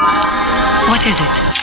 What is it?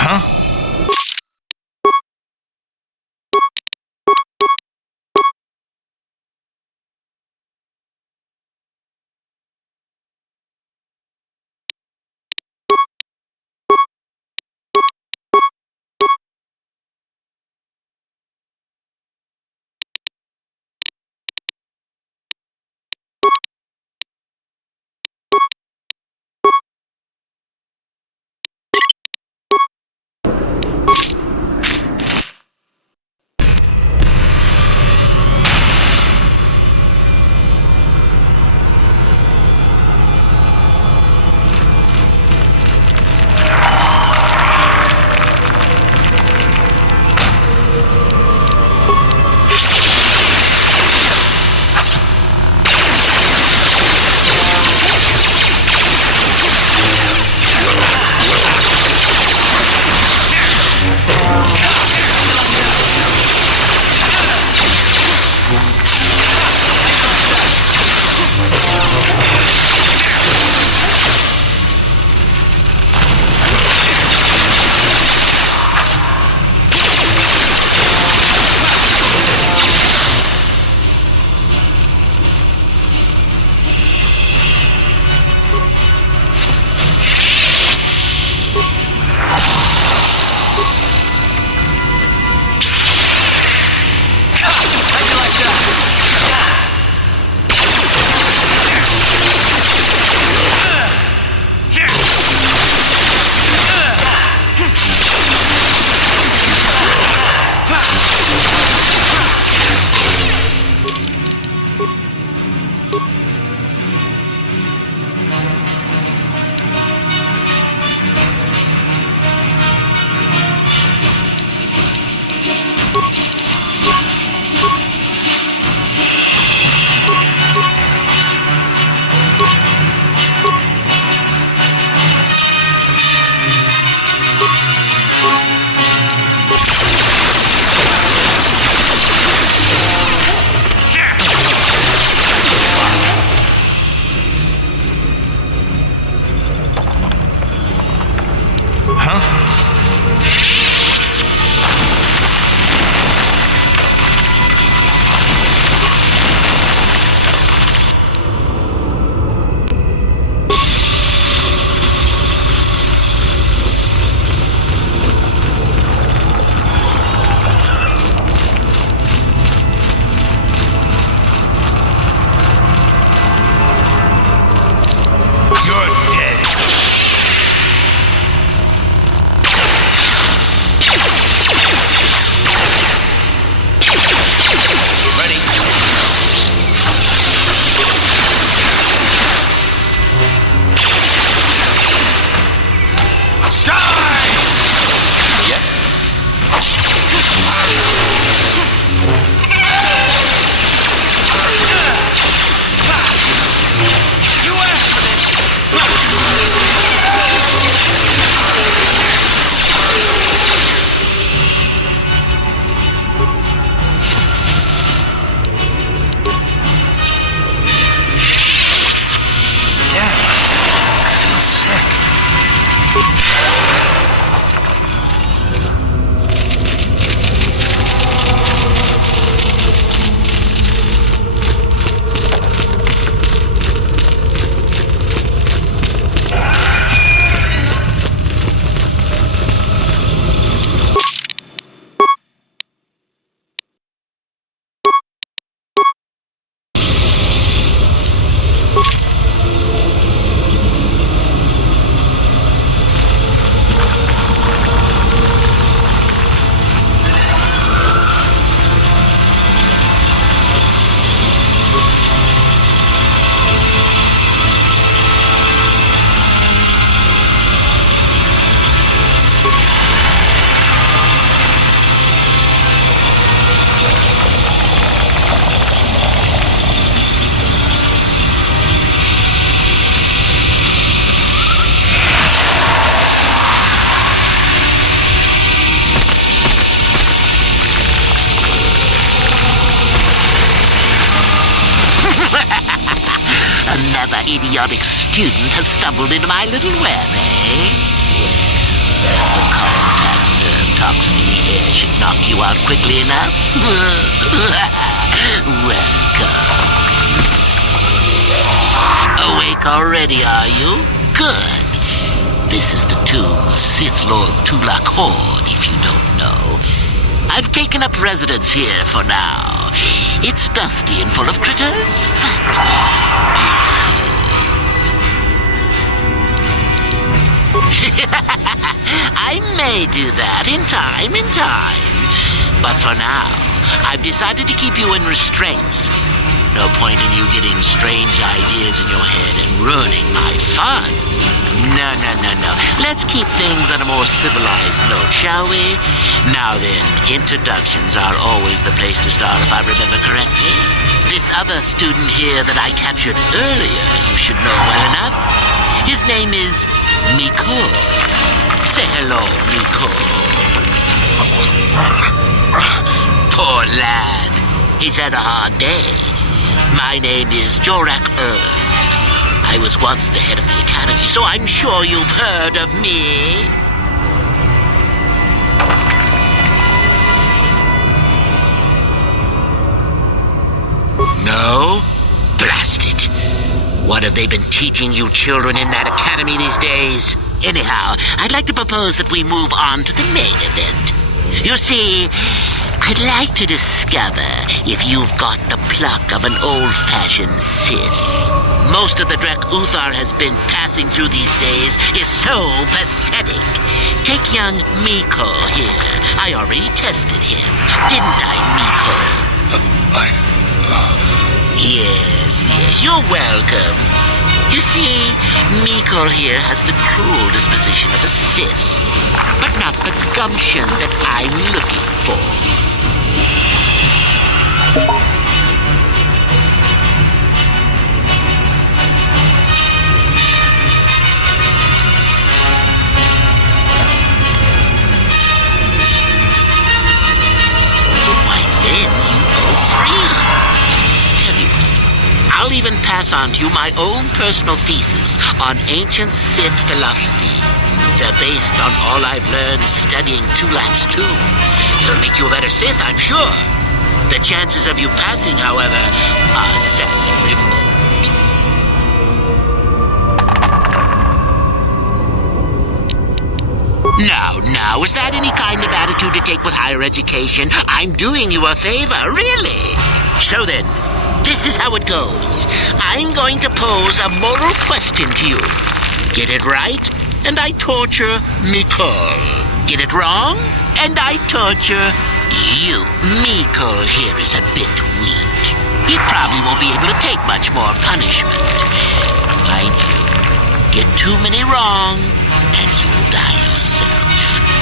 Huh? Another idiotic student has stumbled into my little web, eh? The contact nerve toxin in the air should knock you out quickly enough. Welcome. Awake already, are you? Good. This is the tomb of Sith Lord Tulak Horde, if you don't know. I've taken up residence here for now. It's dusty and full of critters, but it's I may do that in time. But for now, I've decided to keep you in restraints. No point in you getting strange ideas in your head and ruining my fun. No. Let's keep things on a more civilized note, shall we? Now then, introductions are always the place to start, if I remember correctly. This other student here that I captured earlier, you should know well enough. His name is Miko. Say hello, Miko. Poor lad. He's had a hard day. My name is Jorak I was once the head of the academy, so I'm sure you've heard of me. No? Blast it. What have they been teaching you children in that academy these days? Anyhow, I'd like to propose that we move on to the main event. You see, I'd like to discover if you've got the pluck of an old-fashioned Sith. Most of the Drek Uthar has been passing through these days is so pathetic. Take young Miko here. I already tested him, didn't I, Miko? Yes, you're welcome. You see, Miko here has the cruel disposition of a Sith, but not the gumption that I'm looking for. I'll even pass on to you my own personal thesis on ancient Sith philosophies. They're based on all I've learned studying Tulak's tomb. It'll make you a better Sith, I'm sure. The chances of you passing, however, are sadly remote. Now, is that any kind of attitude to take with higher education? I'm doing you a favor, really. So then, this is how it goes. I'm going to pose a moral question to you. Get it right, and I torture Mikol. Get it wrong, and I torture you. Mikol here is a bit weak. He probably won't be able to take much more punishment. Mind you, get too many wrong, and you'll die yourself.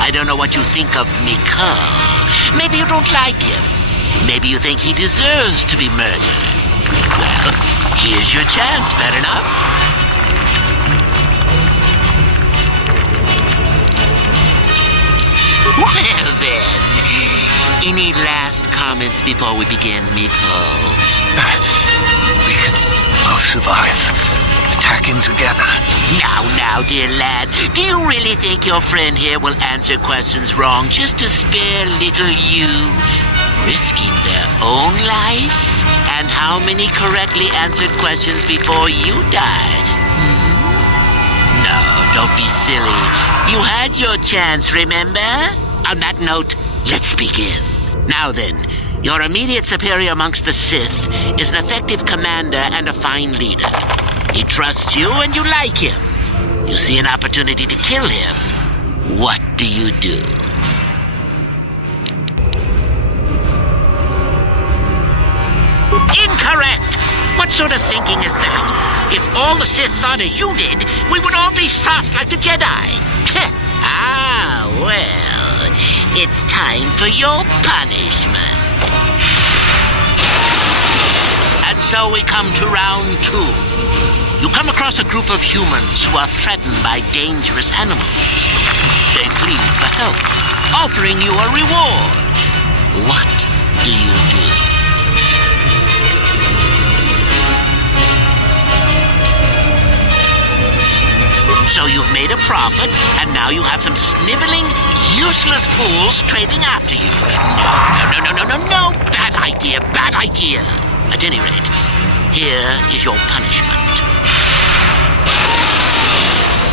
I don't know what you think of Mikol. Maybe you don't like him. Maybe you think he deserves to be murdered. Well, here's your chance, fair enough? Well then, any last comments before we begin, Miko? We can both survive. Attacking together. Now, dear lad, do you really think your friend here will answer questions wrong just to spare little you, risking their own life? And how many correctly answered questions before you die? No, don't be silly. You had your chance, remember? On that note, let's begin. Now then, your immediate superior amongst the Sith is an effective commander and a fine leader. He trusts you and you like him. You see an opportunity to kill him. What do you do? Incorrect! What sort of thinking is that? If all the Sith thought as you did, we would all be soft like the Jedi. Well, it's time for your punishment. And so we come to round 2. You come across a group of humans who are threatened by dangerous animals. They plead for help, offering you a reward. What do you do? So you've made a profit, and now you have some sniveling, useless fools trading after you. No. Bad idea. At any rate, here is your punishment.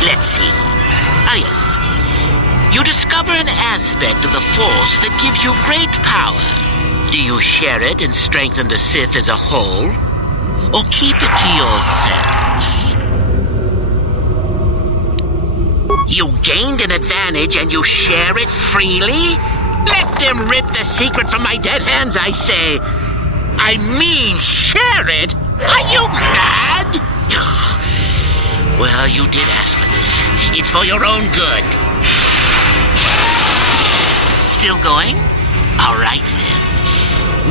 Let's see. Ah, yes. You discover an aspect of the Force that gives you great power. Do you share it and strengthen the Sith as a whole? Or keep it to yourself? You gained an advantage and you share it freely? Let them rip the secret from my dead hands, I say. I mean, share it? Are you mad? Well, you did ask for this. It's for your own good. Still going? All right, then.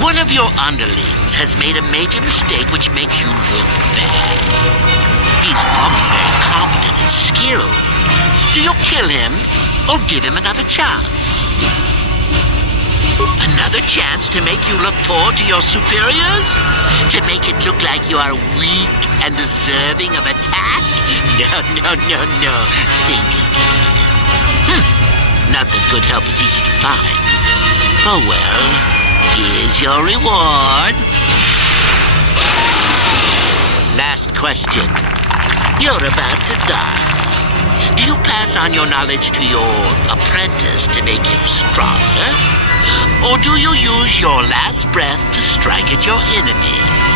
One of your underlings has made a major mistake which makes you look bad. He's normally very competent and skilled. Do you kill him or give him another chance? Another chance to make you look poor to your superiors? To make it look like you are weak and deserving of attack? No. Think again. Not that good help is easy to find. Oh well, here's your reward. Last question. You're about to die. Do you pass on your knowledge to your apprentice to make him stronger? Or do you use your last breath to strike at your enemies?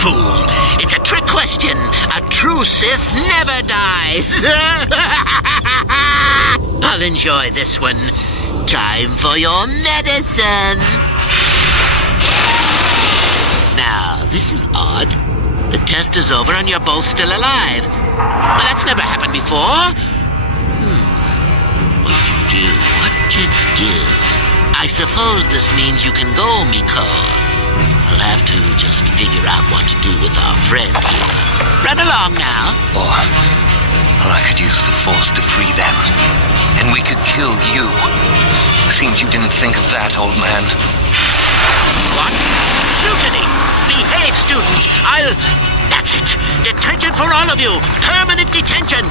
Fool! It's a trick question! A true Sith never dies! I'll enjoy this one. Time for your medicine! Now, this is odd. The test is over and you're both still alive. Well, that's never happened before. What to do? I suppose this means you can go, Miko. I'll have to just figure out what to do with our friend here. Run along now. Or I could use the Force to free them. And we could kill you. Seems you didn't think of that, old man. What? Mutiny! Behave, students! That's it! Detention for all of you! Permanent detention!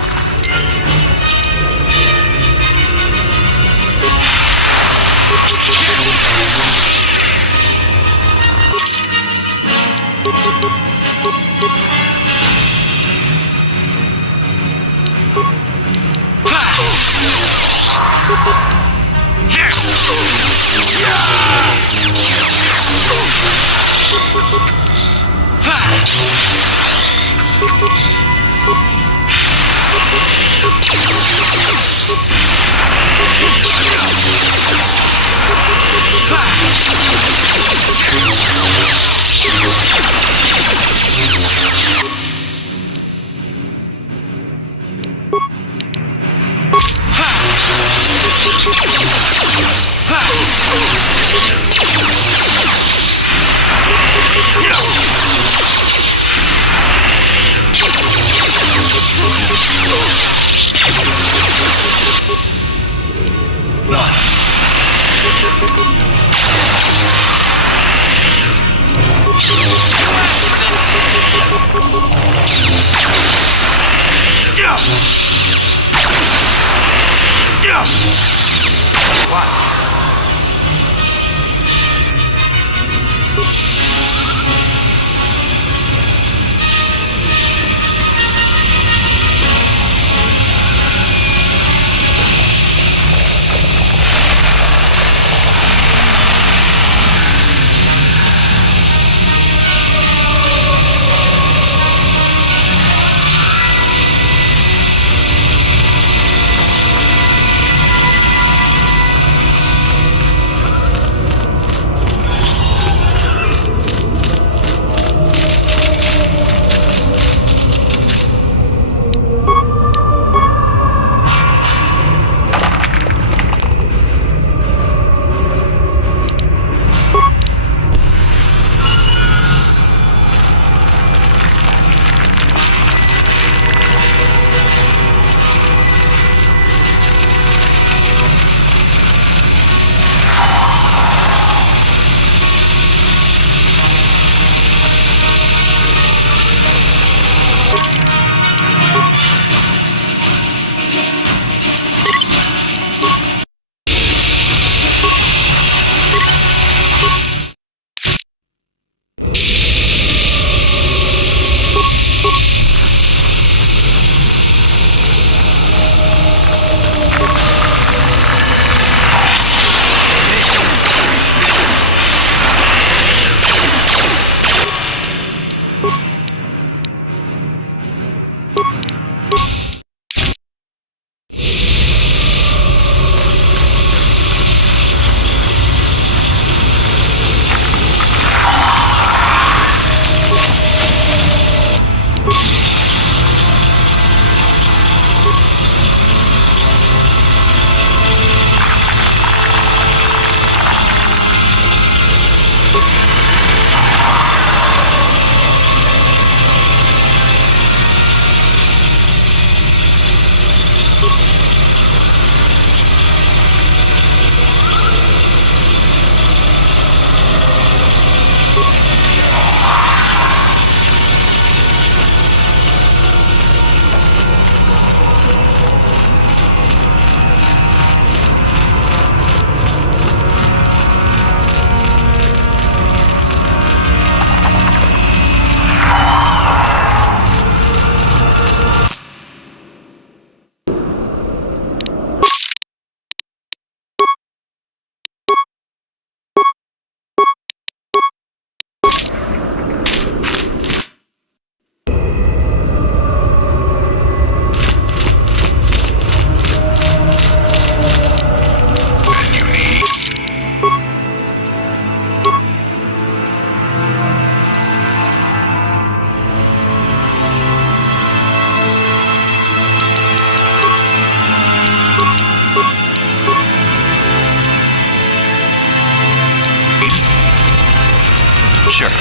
Sure.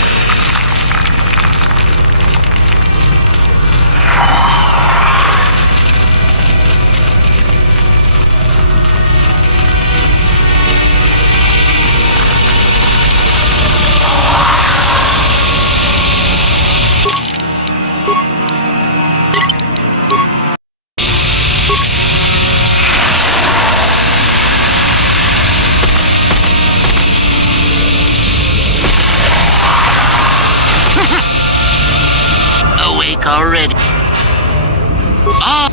Awake already. Oh!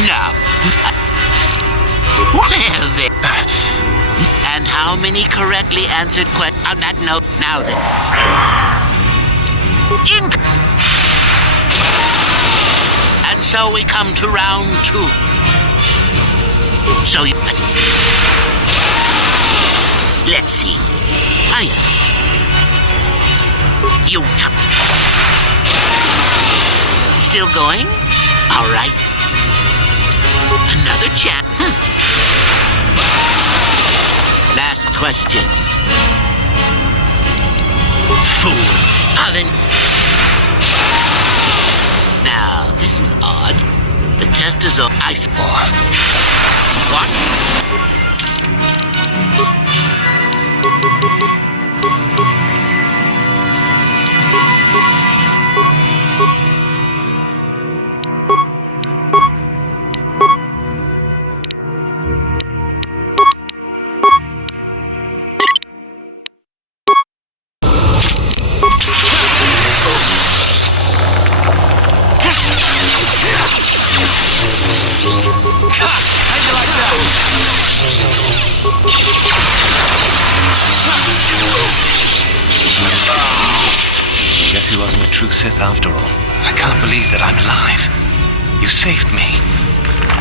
No. Well then. And how many correctly answered questions? On that note, now then. And so we come to round 2. So you... Let's see. Ah, yes. You... Still going? All right. Another chance. Last question. Fool. Ah, then... Now, this is odd. The test is over. I saw. What? How'd you like that? Guess he wasn't a true Sith after all. I can't believe that I'm alive. You saved me.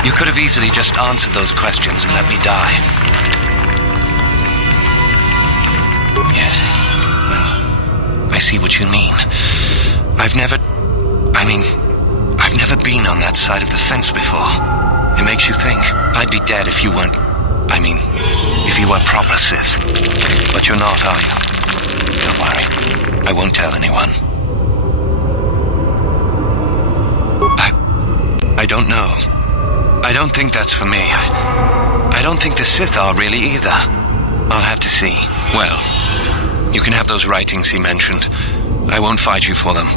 You could have easily just answered those questions and let me die. Yes. Well, I see what you mean. I've never been on that side of the fence before. It makes you think. I'd be dead if you weren't... if you were proper Sith. But you're not, are you? Don't worry. I won't tell anyone. I don't know. I don't think that's for me. I don't think the Sith are really either. I'll have to see. Well, you can have those writings he mentioned. I won't fight you for them.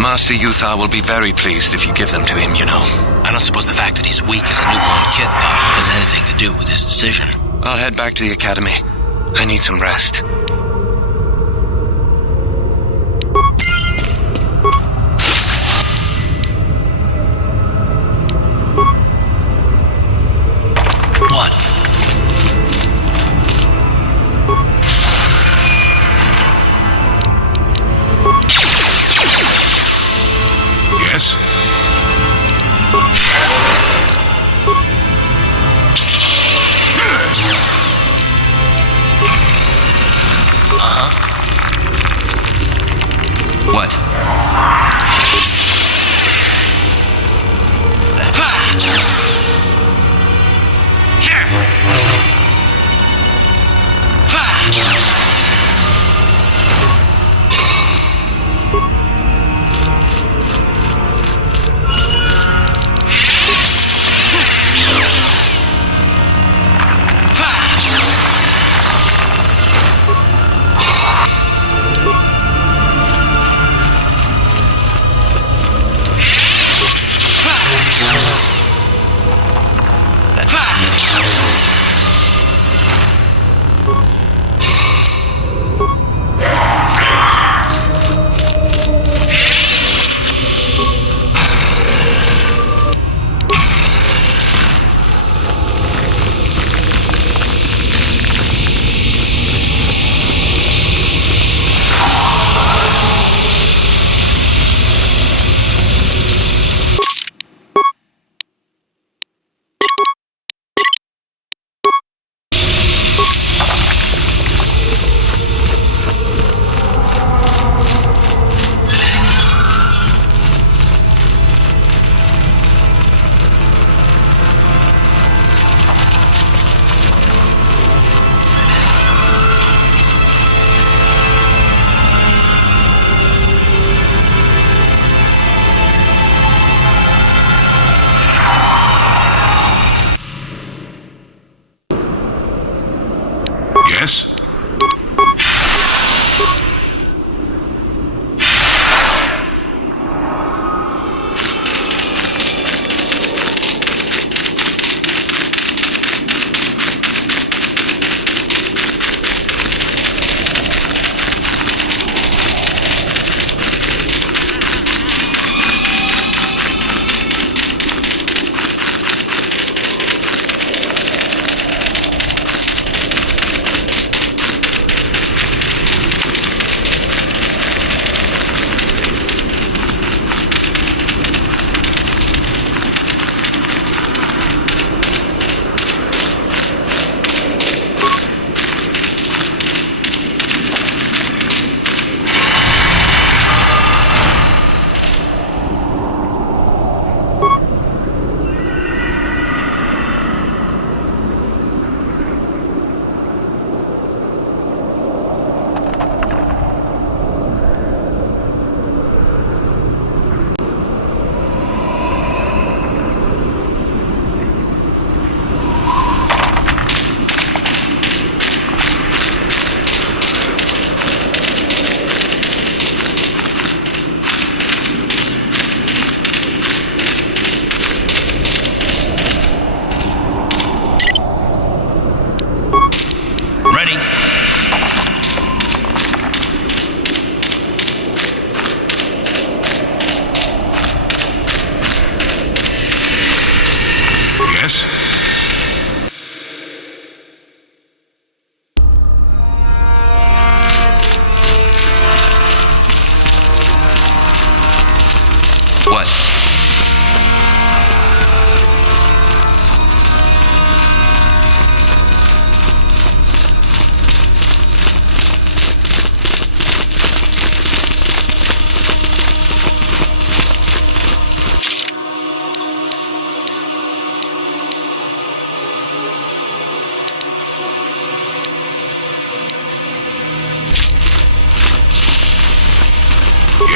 Master Yuthar will be very pleased if you give them to him, you know. I don't suppose the fact that he's weak as a newborn kith pup has anything to do with his decision. I'll head back to the academy. I need some rest. What? Yes? What? Yes? What?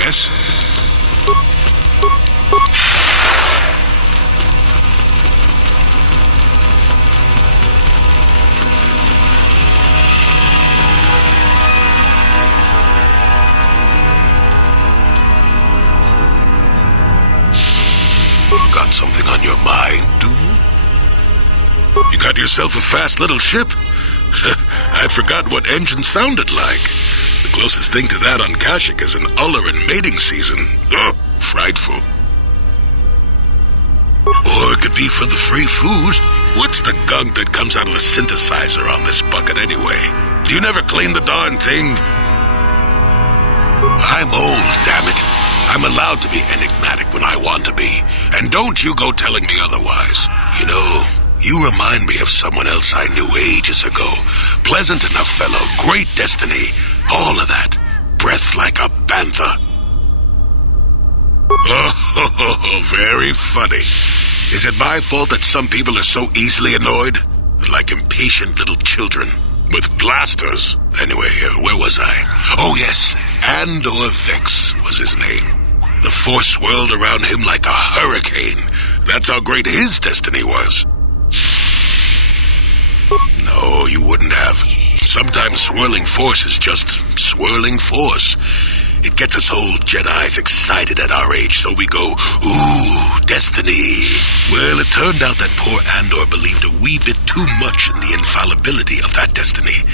Yes? Got something on your mind, dude? You got yourself a fast little ship? I'd forgotten what engine sounded like. The closest thing to that on Kashyyyk is an uller in mating season. Ugh, frightful. Or it could be for the free food. What's the gunk that comes out of the synthesizer on this bucket anyway? Do you never clean the darn thing? I'm old, damn it. I'm allowed to be enigmatic when I want to be. And don't you go telling me otherwise. You know, you remind me of someone else I knew ages ago. Pleasant enough fellow, great destiny, all of that. Breath like a panther. Oh, very funny. Is it my fault that some people are so easily annoyed? They're like impatient little children with blasters. Anyway, where was I? Oh yes, Andor Vex was his name. The force swirled around him like a hurricane. That's how great his destiny was. No, you wouldn't have. Sometimes swirling force is just swirling force. It gets us old Jedis excited at our age, so we go, ooh, destiny. Well, it turned out that poor Andor believed a wee bit too much in the infallibility of that destiny.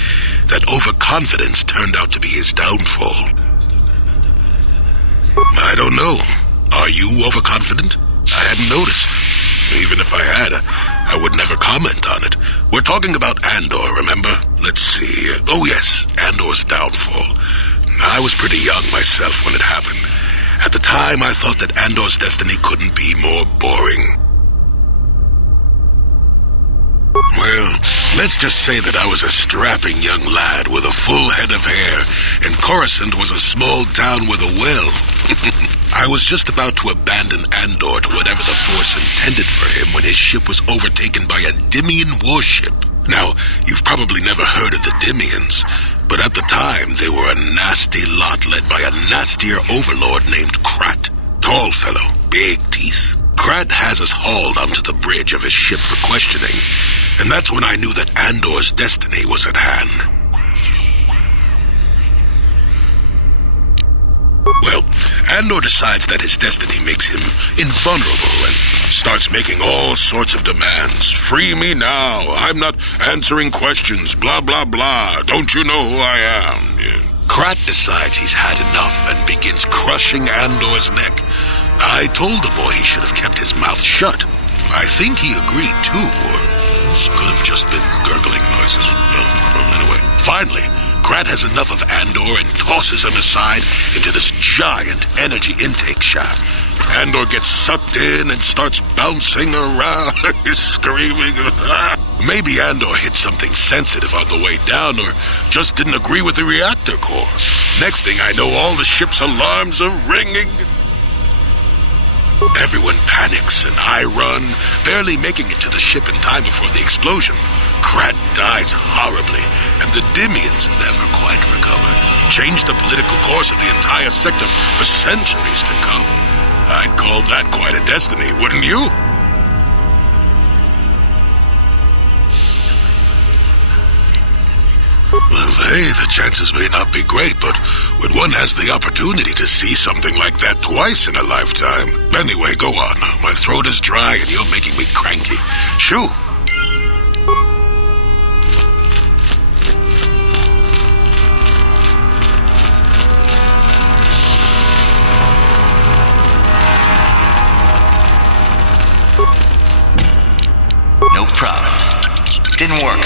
That overconfidence turned out to be his downfall. I don't know. Are you overconfident? I hadn't noticed. Even if I had, I would never comment on it. We're talking about Andor, remember? Let's see. Oh yes, Andor's downfall. I was pretty young myself when it happened. At the time, I thought that Andor's destiny couldn't be more boring. Well, let's just say that I was a strapping young lad with a full head of hair, and Coruscant was a small town with a well. I was just about to abandon Andor to whatever the Force intended for him when his ship was overtaken by a Dimian warship. Now, you've probably never heard of the Dimians, but at the time they were a nasty lot led by a nastier overlord named Krat. Tall fellow, big teeth. Krat has us hauled onto the bridge of his ship for questioning, and that's when I knew that Andor's destiny was at hand. Well, Andor decides that his destiny makes him invulnerable and starts making all sorts of demands. Free me now. I'm not answering questions. Blah, blah, blah. Don't you know who I am? Yeah. Krat decides he's had enough and begins crushing Andor's neck. I told the boy he should have kept his mouth shut. I think he agreed too, or this could have just been gurgling noises. Well, anyway. Finally, Krat has enough of Andor and tosses him aside into this giant energy intake shaft. Andor gets sucked in and starts bouncing around, screaming. Maybe Andor hit something sensitive on the way down, or just didn't agree with the reactor core. Next thing I know, all the ship's alarms are ringing. Everyone panics, and I run, barely making it to the ship in time before the explosion. Krat dies horribly, and the Dimians never quite recovered. Changed the political course of the entire sector for centuries to come. I'd call that quite a destiny, wouldn't you? Well, hey, the chances may not be great, but when one has the opportunity to see something like that twice in a lifetime... Anyway, go on. My throat is dry and you're making me cranky. Shoo! Didn't work.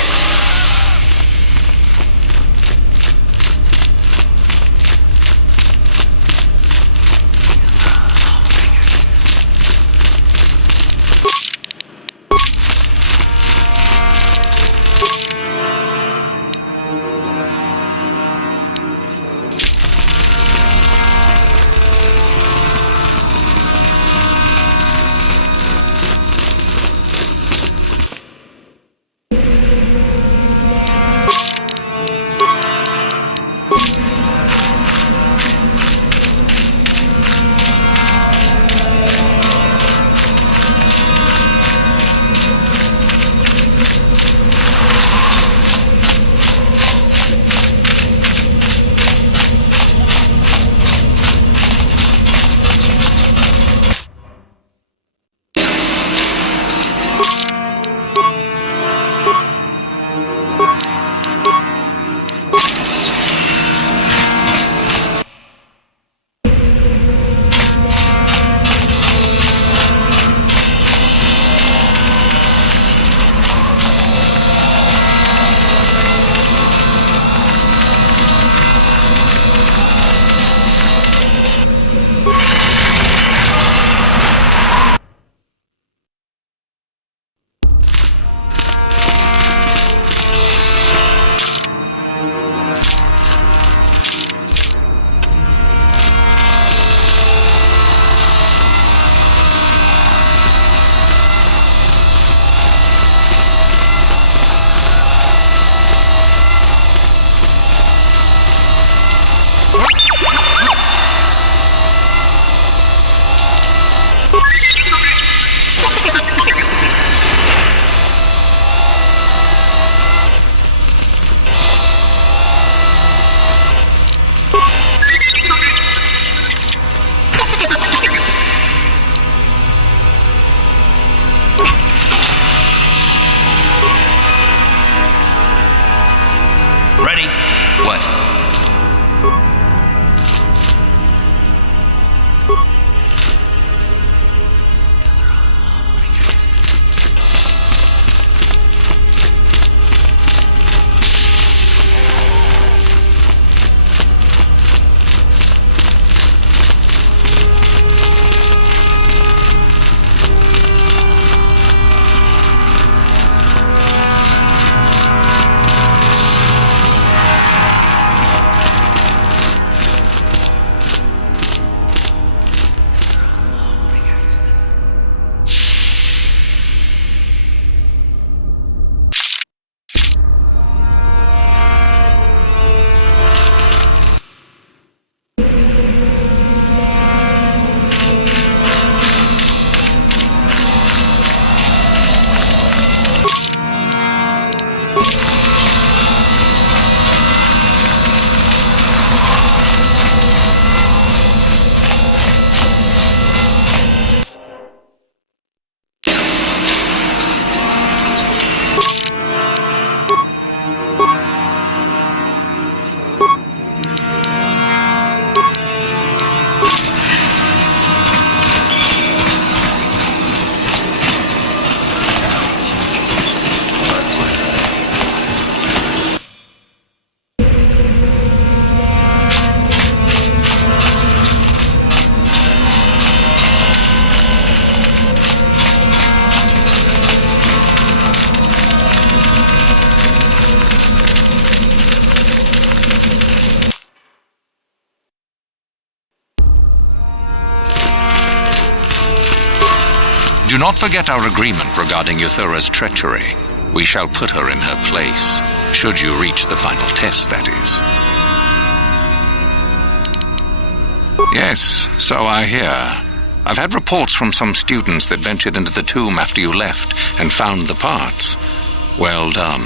Ready? What? Do not forget our agreement regarding Euthura's treachery. We shall put her in her place, should you reach the final test, that is. Yes, so I hear. I've had reports from some students that ventured into the tomb after you left and found the parts. Well done.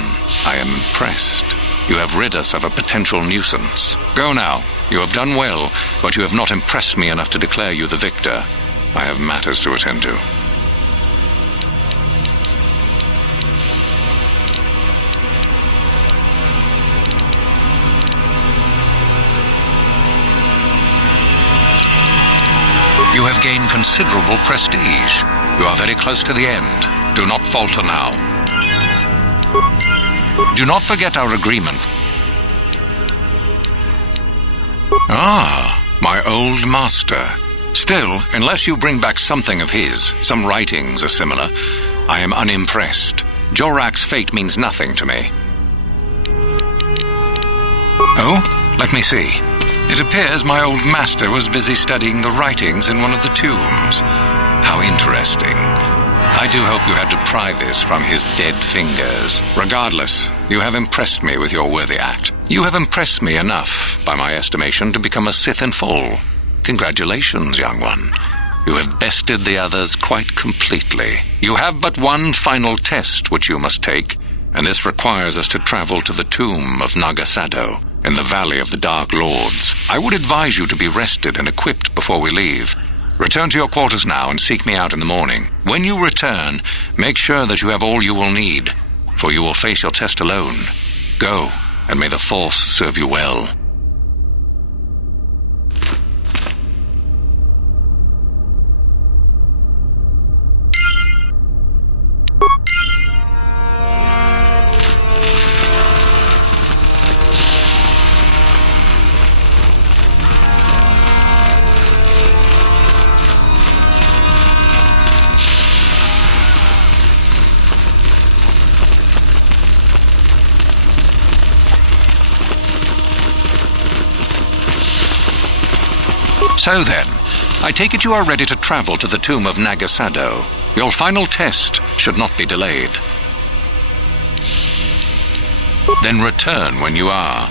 I am impressed. You have rid us of a potential nuisance. Go now. You have done well, but you have not impressed me enough to declare you the victor. I have matters to attend to. You have gained considerable prestige. You are very close to the end. Do not falter now. Do not forget our agreement. Ah, my old master. Still, unless you bring back something of his, some writings or similar, I am unimpressed. Jorak's fate means nothing to me. Oh, let me see. It appears my old master was busy studying the writings in one of the tombs. How interesting. I do hope you had to pry this from his dead fingers. Regardless, you have impressed me with your worthy act. You have impressed me enough, by my estimation, to become a Sith in full. Congratulations, young one. You have bested the others quite completely. You have but one final test which you must take, and this requires us to travel to the tomb of Nagasado, in the Valley of the Dark Lords. I would advise you to be rested and equipped before we leave. Return to your quarters now and seek me out in the morning. When you return, make sure that you have all you will need, for you will face your test alone. Go, and may the Force serve you well. So then, I take it you are ready to travel to the tomb of Nagasado. Your final test should not be delayed. Then return when you are.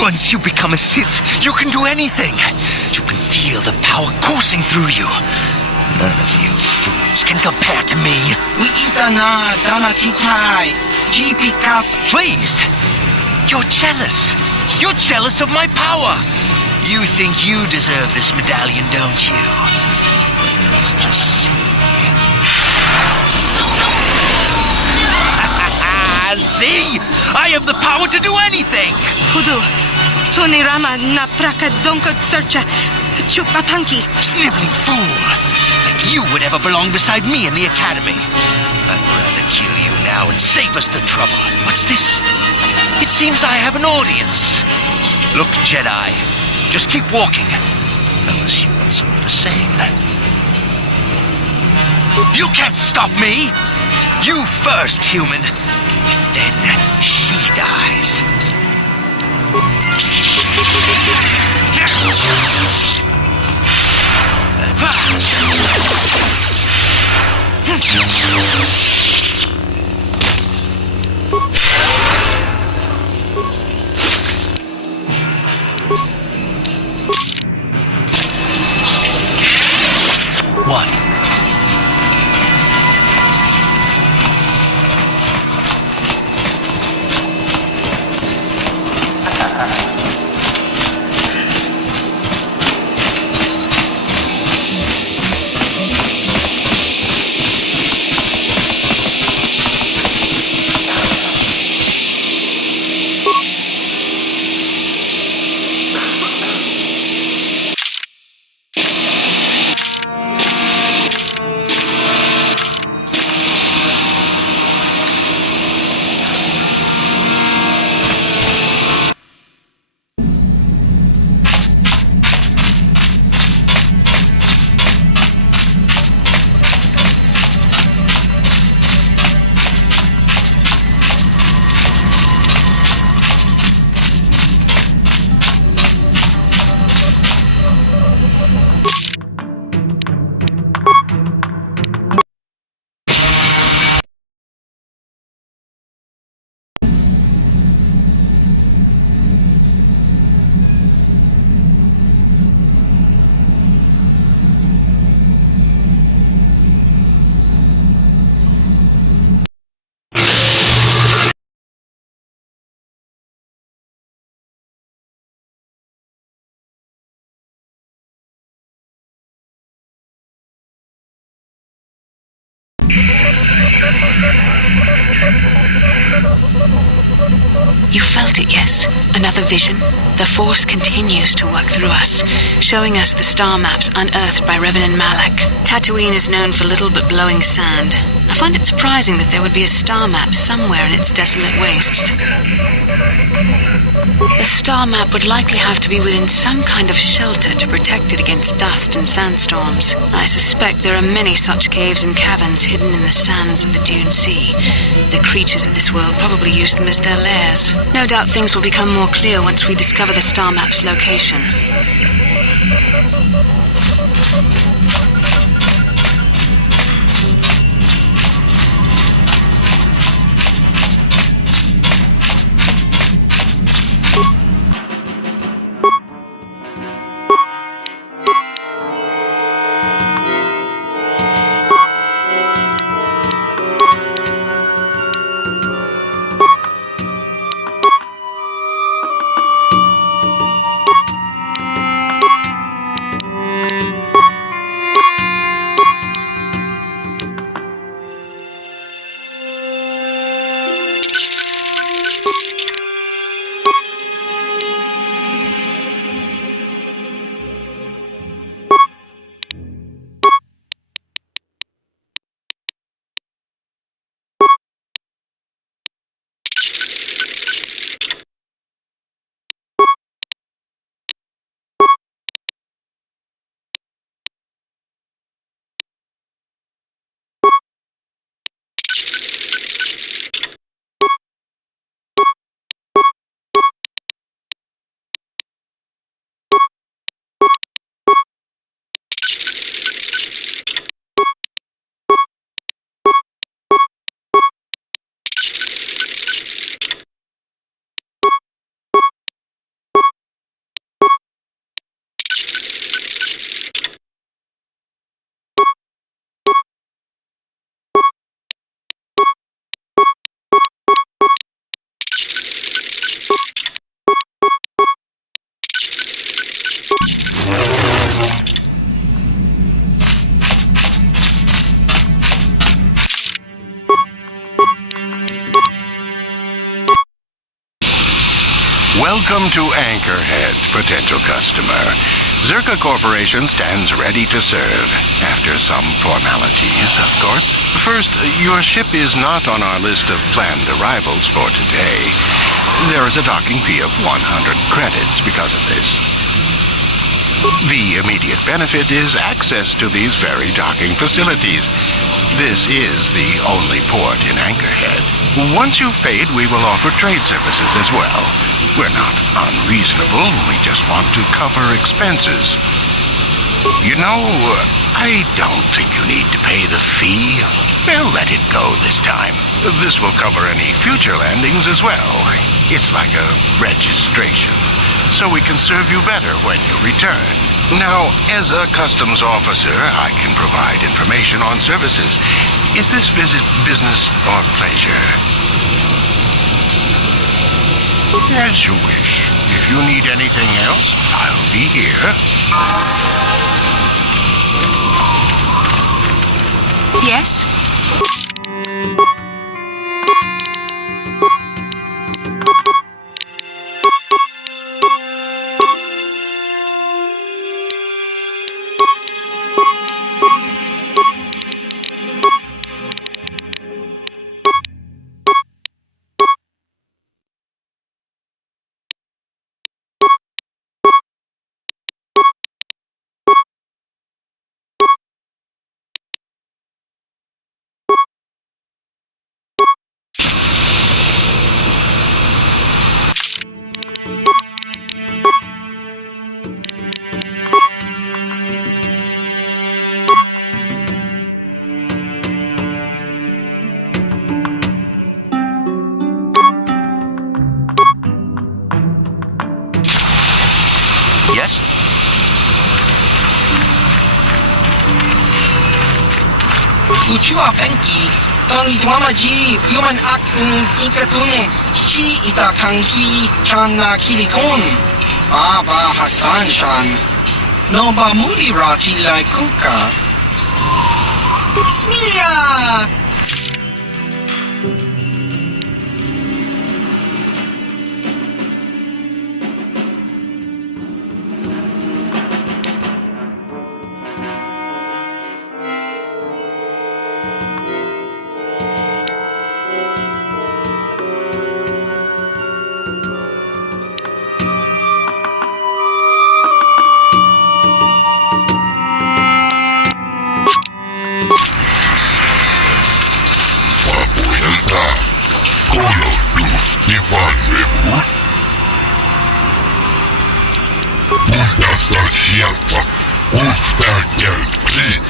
Once you become a Sith, you can do anything. You can feel the power coursing through you. None of you fools can compare to me. Please! You're jealous. You're jealous of my power. You think you deserve this medallion, don't you? Let's just see. See? I have the power to do anything! Hudu, Tonirama na praka donko searcha chupapanki. Sniveling fool! Like you would ever belong beside me in the academy. I'd rather kill you now and save us the trouble. What's this? It seems I have an audience. Look, Jedi, just keep walking. Unless you want some of the same. You can't stop me! You first, human. Then she dies. What? You felt it, yes? Another vision? The Force continues to work through us, showing us the star maps unearthed by Reverend Malak. Tatooine is known for little but blowing sand. I find it surprising that there would be a star map somewhere in its desolate wastes. A star map would likely have to be within some kind of shelter to protect it against dust and sandstorms. I suspect there are many such caves and caverns hidden in the sands of the Dune Sea. The creatures of this world probably use them as their lairs. No doubt things will become more clear once we discover the star map's location. Welcome to Anchorhead, potential customer. Zerka Corporation stands ready to serve. After some formalities, of course. First, your ship is not on our list of planned arrivals for today. There is a docking fee of 100 credits because of this. The immediate benefit is access to these very docking facilities. This is the only port in Anchorhead. Once you've paid, we will offer trade services as well. We're not unreasonable, we just want to cover expenses. You know, I don't think you need to pay the fee. We'll let it go this time. This will cover any future landings as well. It's like a registration, so we can serve you better when you return. Now, as a customs officer, I can provide information on services. Is this visit business or pleasure? As you wish. If you need anything else, I'll be here. Yes? Yes? Uchua Penki, Tangi Twamaji, Human Act Ikatune, Chi Itakanki, Chana Kilikon, Baba Hassan Shan, Noba Muri Raki Lai Kuka. Smilia! Papuelta, color luz divine report. Bundestal Shelfa, Ulfbergel Chief,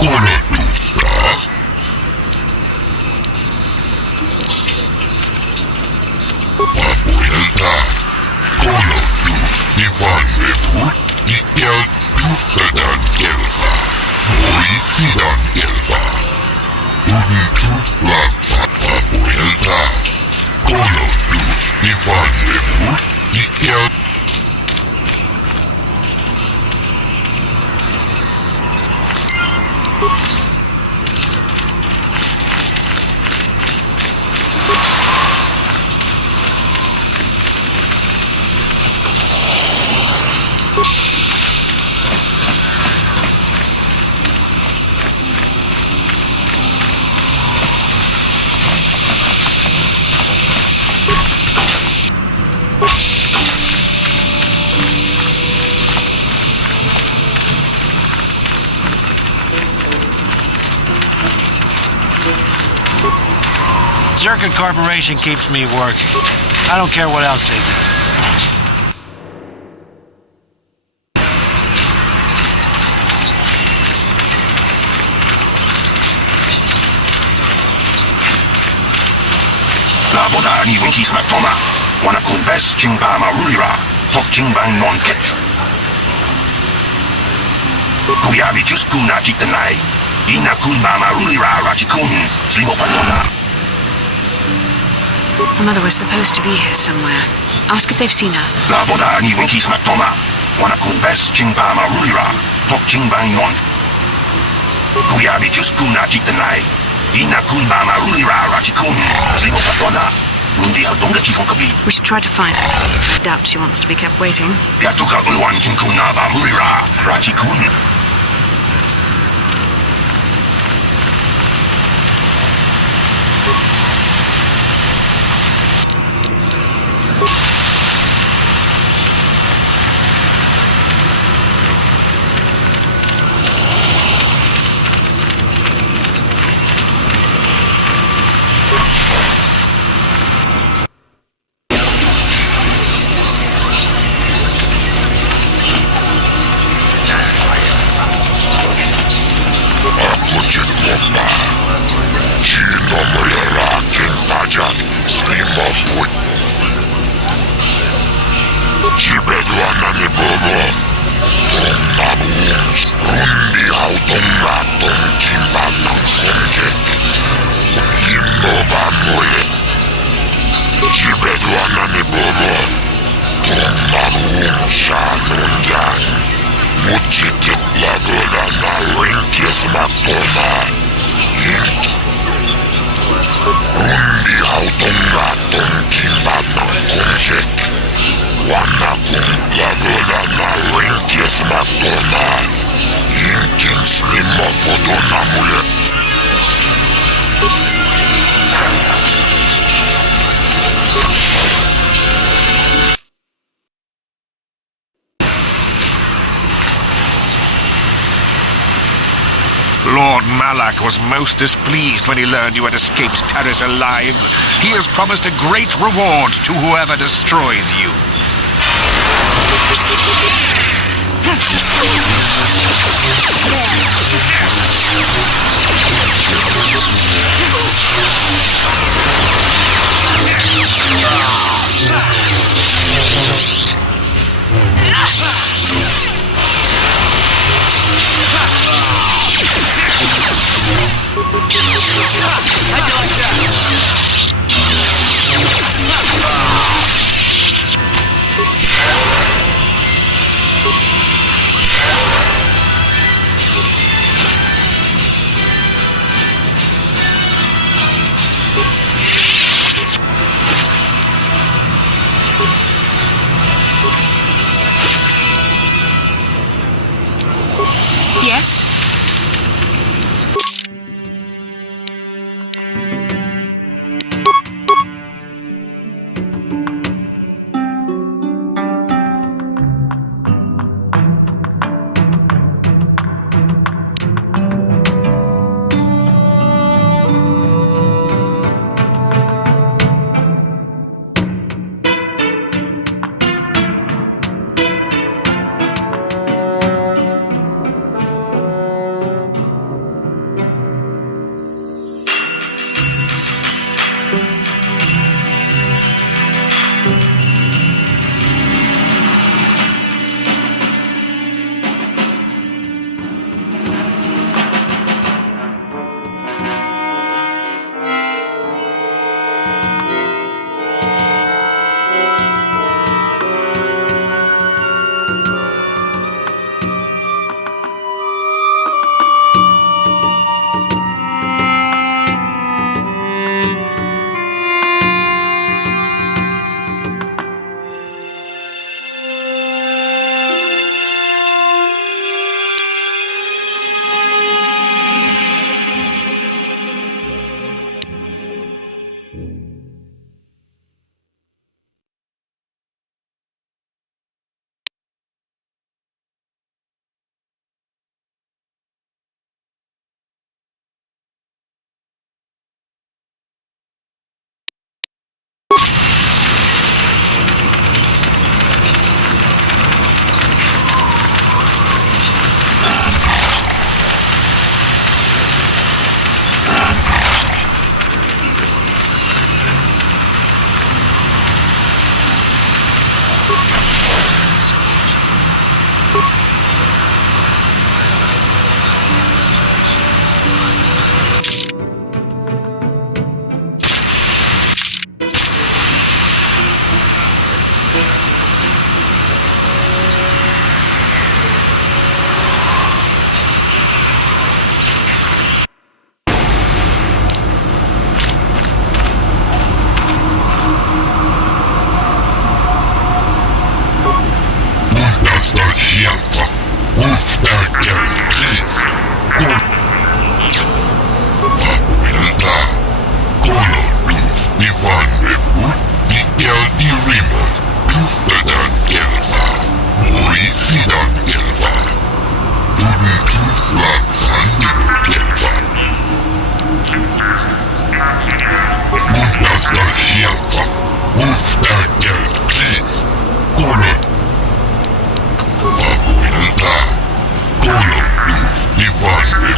color luz da. Papuelta, color luz divine report. Nickel Tuftedan Gelfa, Noisidan Gelfa. Unitut Blackfa, Papuelta, color luz divine report. Nickel. Circuit Corporation keeps me working. I don't care what else they do. Laboda ni winkis matoma. Wana kun bes jingba marulira. Tok jingbang non ket. Kuyabi just kuna jitanai. Ina kun marulira rachikun. Slimo panona. Her mother was supposed to be here somewhere. Ask if they've seen her. Laboda ni winkis matoma. Wana kun bes jingba marulira. Tok jingbang non. Kuyabi just kuna jitanai. Ina kun marulira rachikun. Slimo panona. We should try to find her. I doubt she wants to be kept waiting. Yatuka uwan kinkuna ba murira rachikun. Lord Malak was most displeased when he learned you had escaped Taris alive. He has promised a great reward to whoever destroys you. Dirimo, tuftadan gelfa, morisidan gelfa, duni tuflan sandim gelfa. Muhtaslar şialfa, mufta gel, please. Kolon. Vakuilta, kolon tuf, divan ve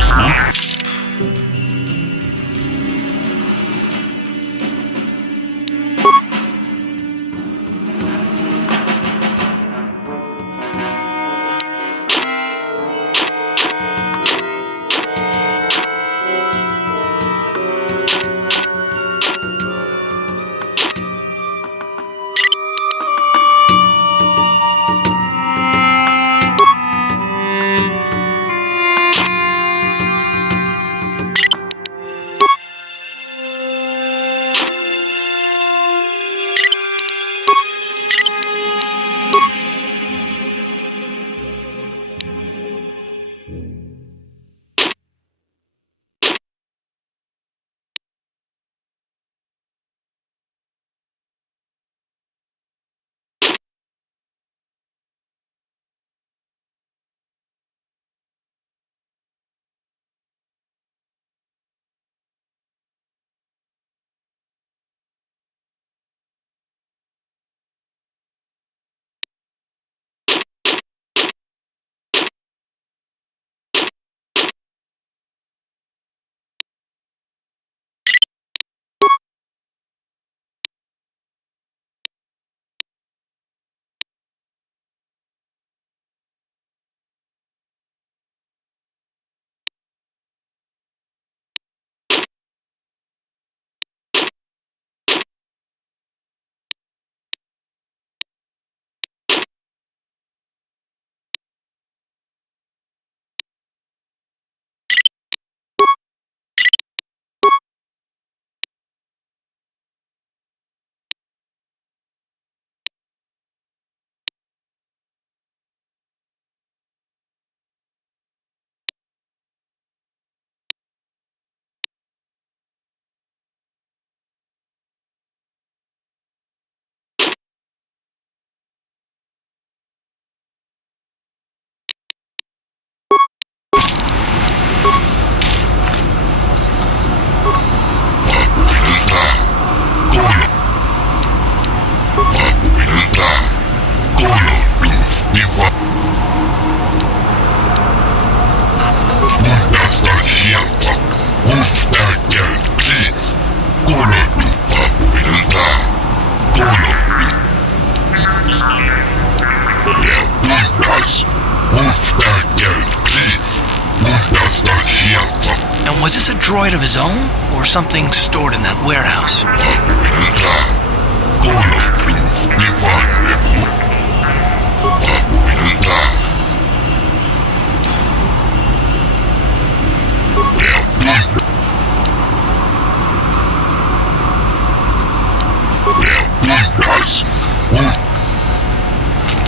And was this a droid of his own, or something stored in that warehouse?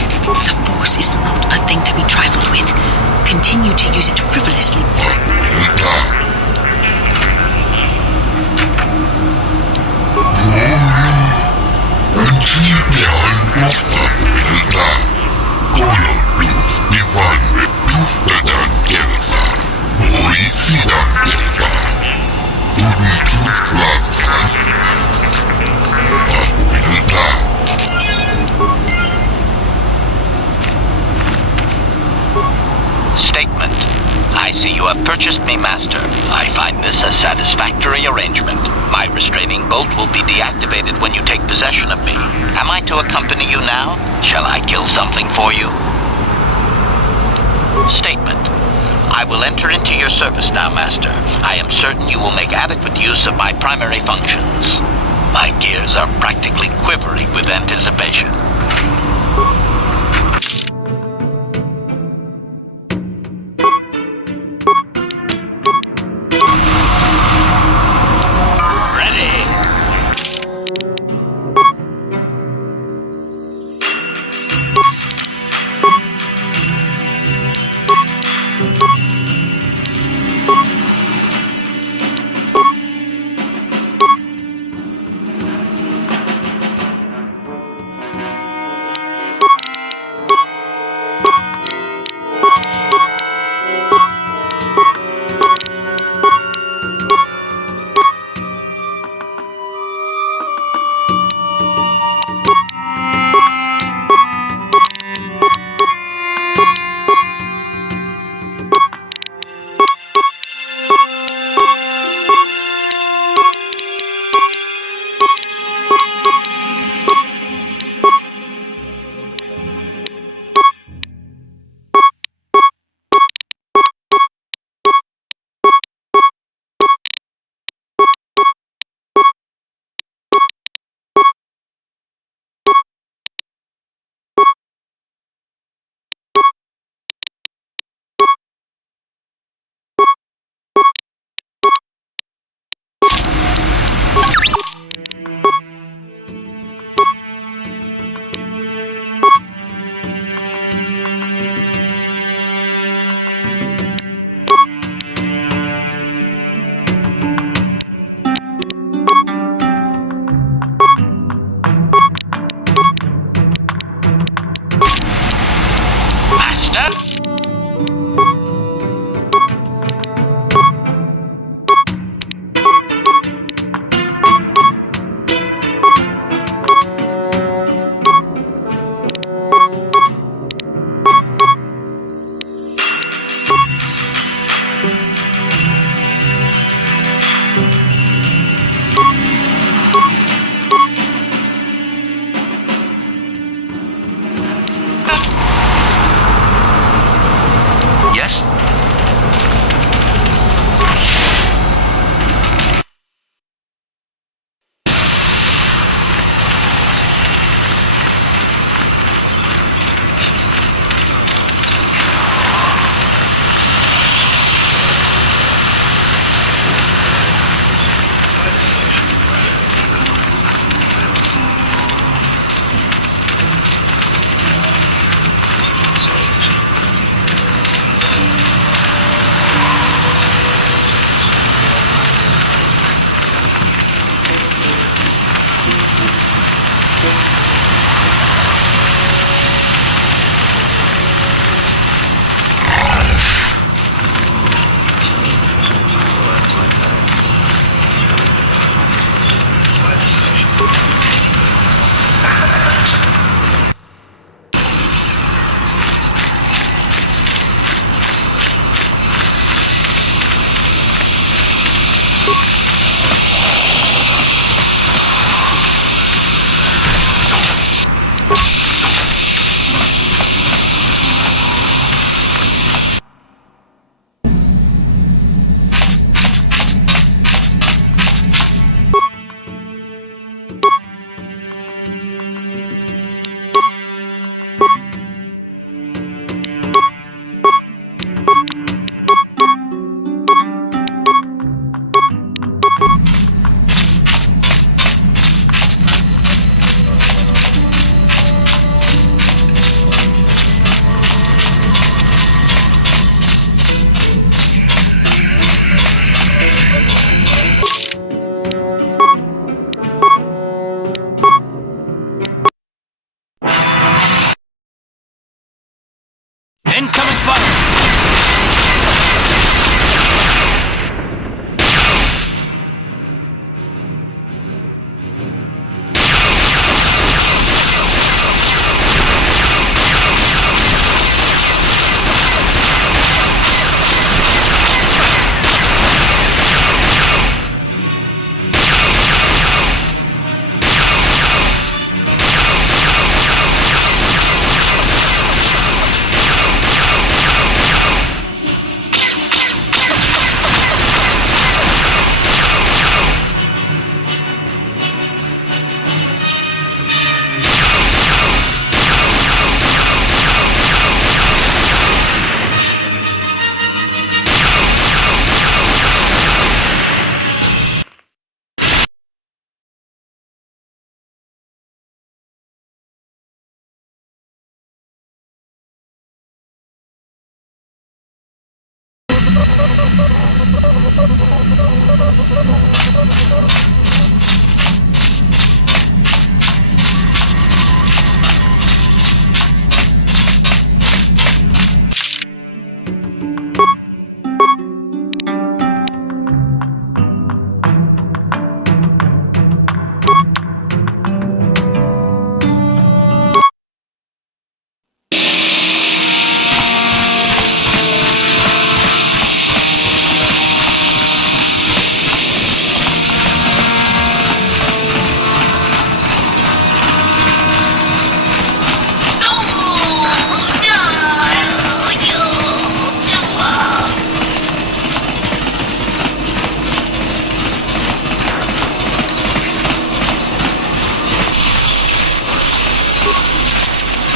The Force is not a thing to be trifled with. Continue to use it frivolously. Statement. I see you have purchased me, Master. I find this a satisfactory arrangement. My restraining bolt will be deactivated when you take possession of me. Am I to accompany you now? Shall I kill something for you? Statement. I will enter into your service now, Master. I am certain you will make adequate use of my primary functions. My gears are practically quivering with anticipation.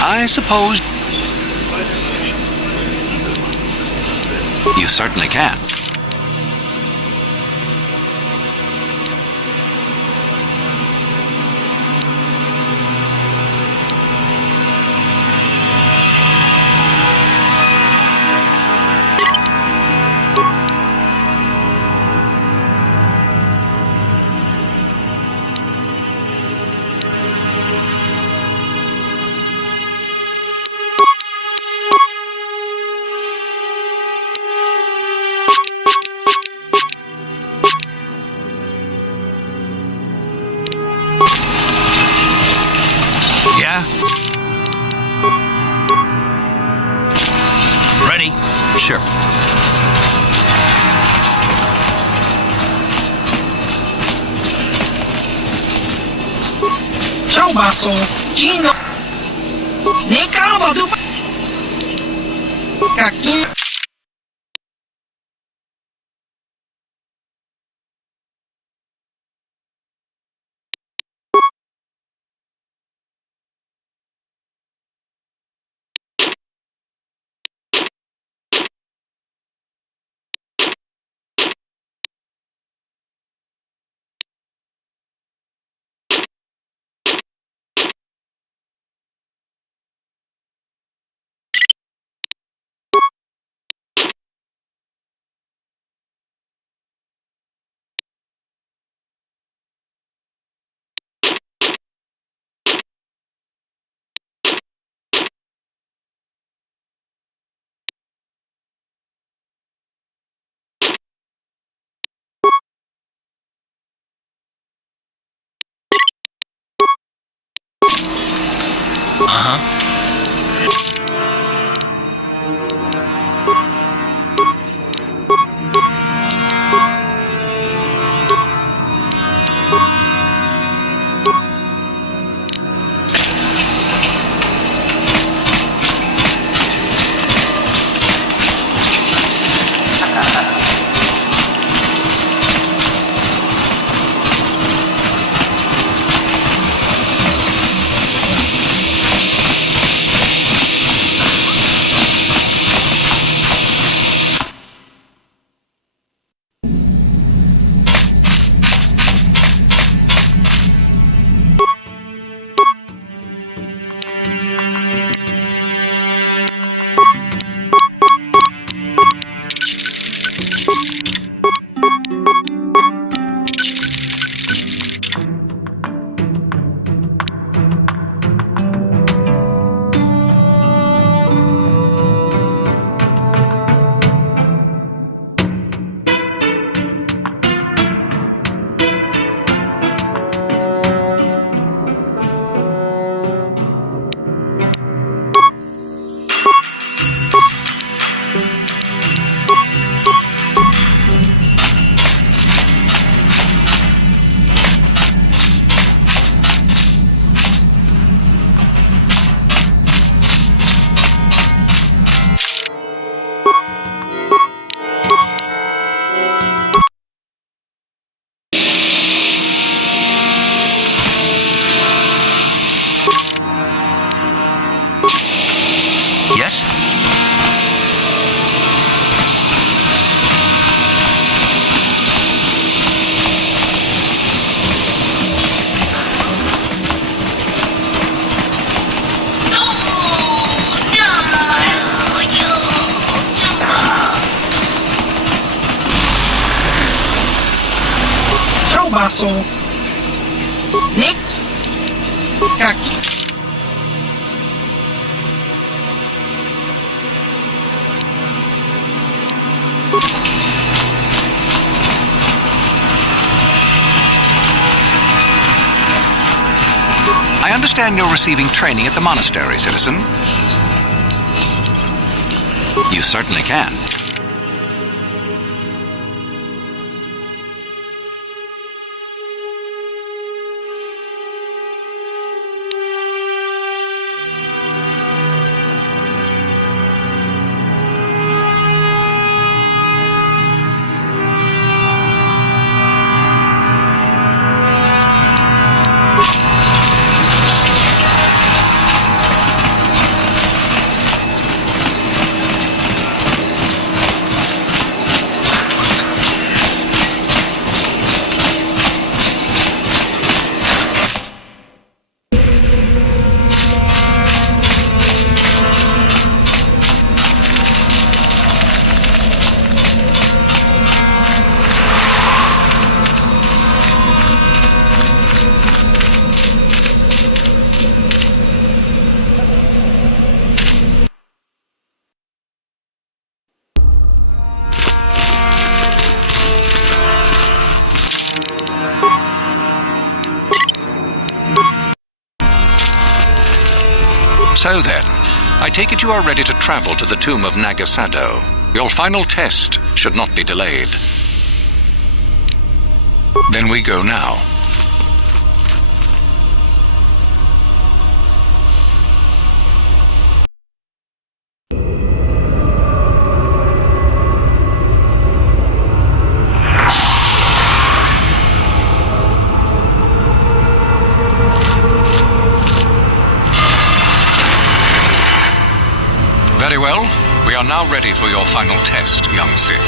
I suppose you certainly can. Yeah? Ready? Sure. Coba so, Gino. Neka badu kaki. Yes? Coba so, Nick kaki. I understand you're receiving training at the monastery, citizen. You certainly can. So then, I take it you are ready to travel to the tomb of Nagasado. Your final test should not be delayed. Then we go now. Very well. We are now ready for your final test, young Sith.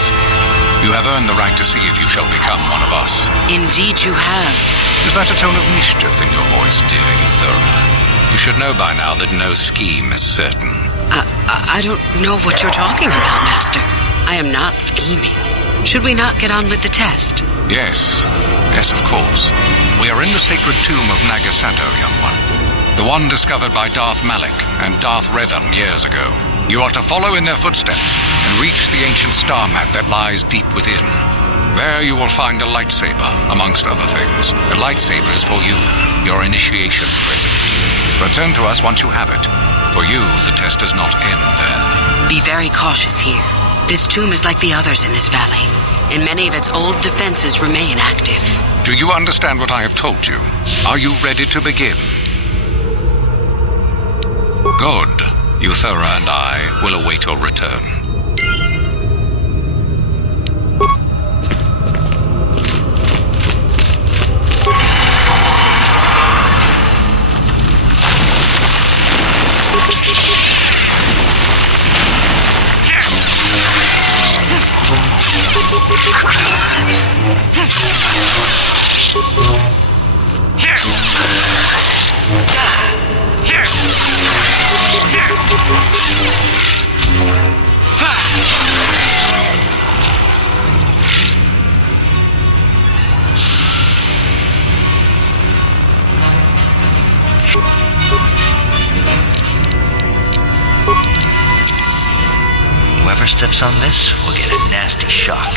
You have earned the right to see if you shall become one of us. Indeed you have. Is that a tone of mischief in your voice, dear Euthura? You should know by now that no scheme is certain. I don't know what you're talking about, Master. I am not scheming. Should we not get on with the test? Yes. Yes, of course. We are in the sacred tomb of Nagasado, young one. The one discovered by Darth Malak and Darth Revan years ago. You are to follow in their footsteps and reach the ancient star map that lies deep within. There you will find a lightsaber, amongst other things. The lightsaber is for you, your initiation present. Return to us once you have it. For you, the test does not end there. Be very cautious here. This tomb is like the others in this valley, and many of its old defenses remain active. Do you understand what I have told you? Are you ready to begin? Good. Euthura and I will await your return. Whoever steps on this will get a nasty shock.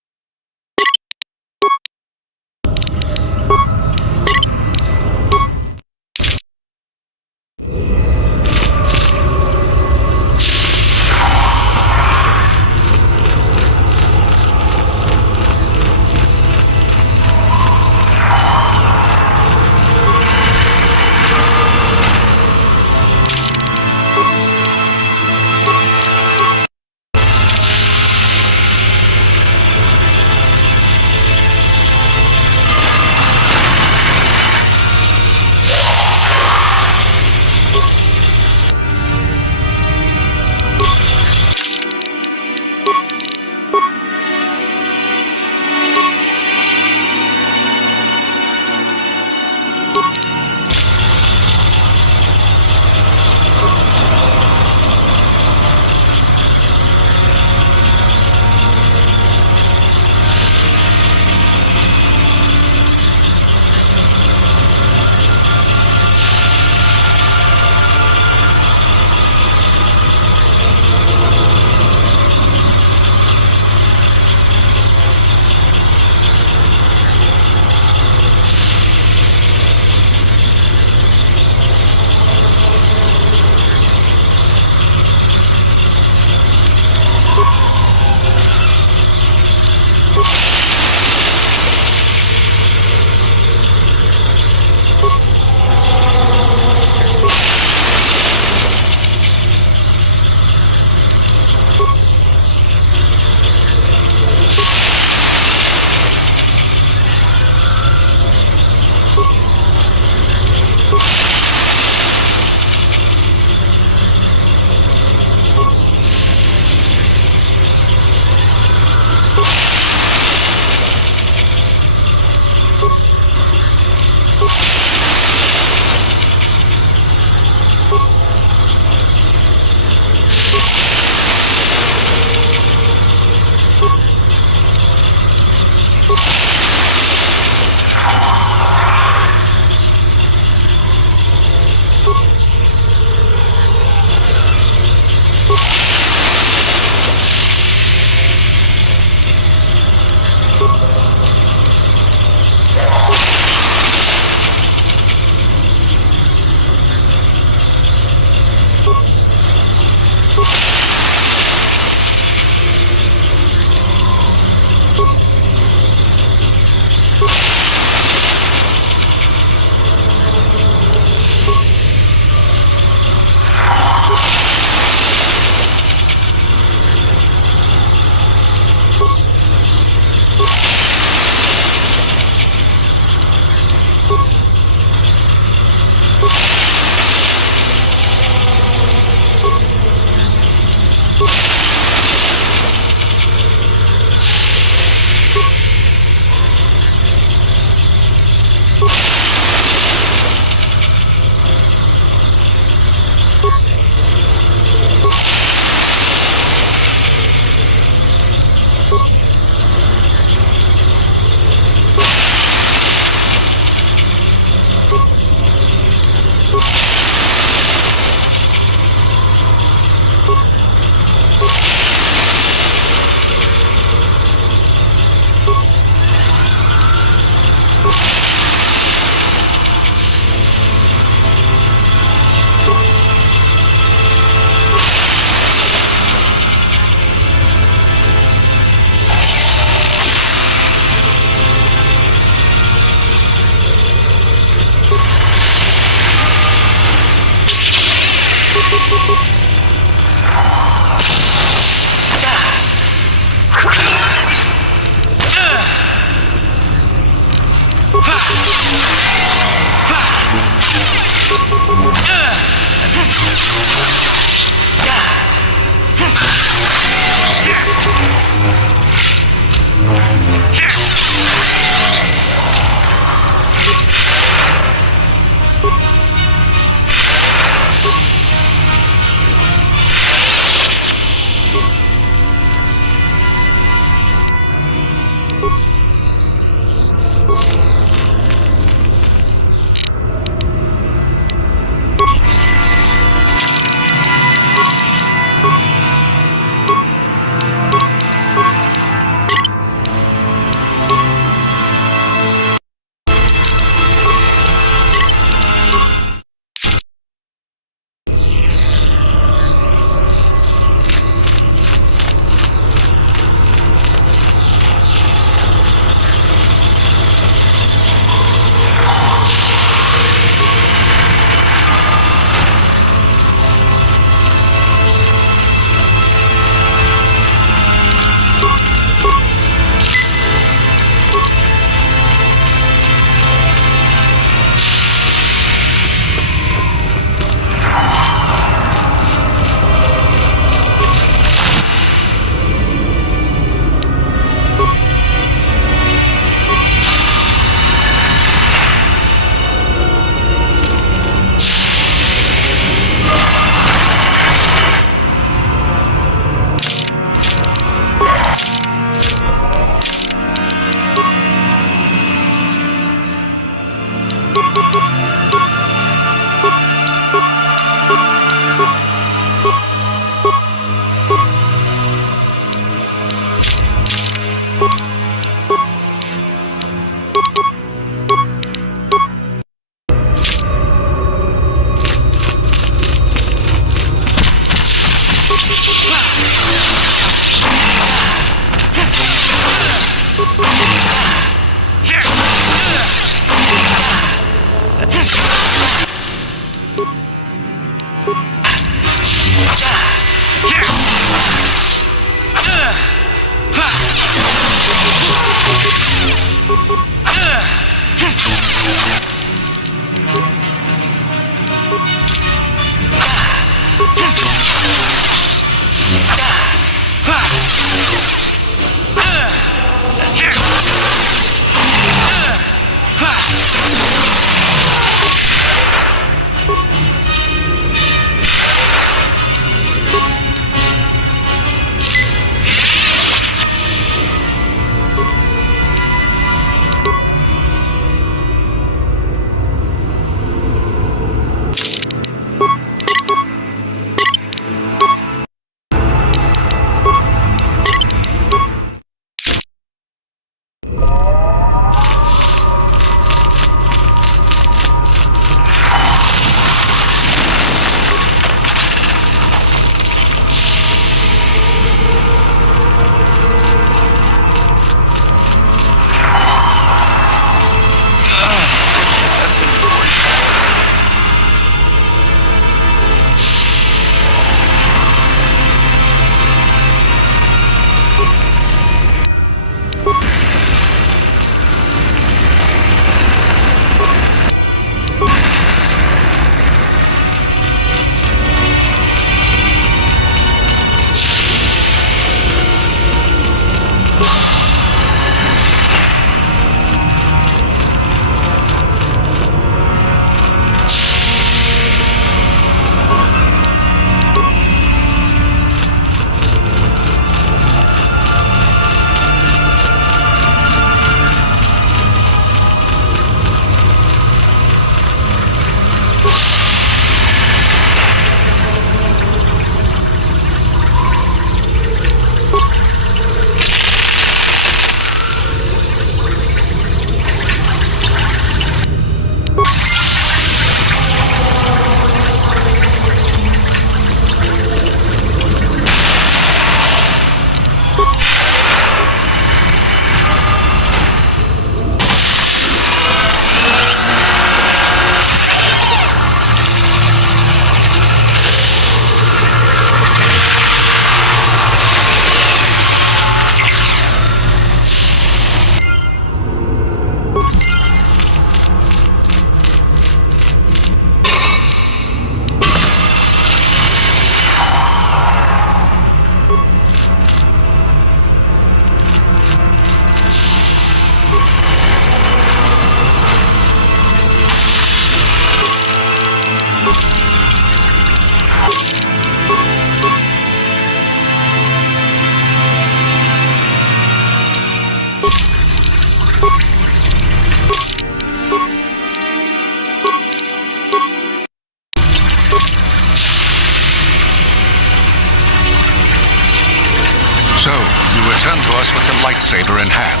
You returned to us with the lightsaber in hand,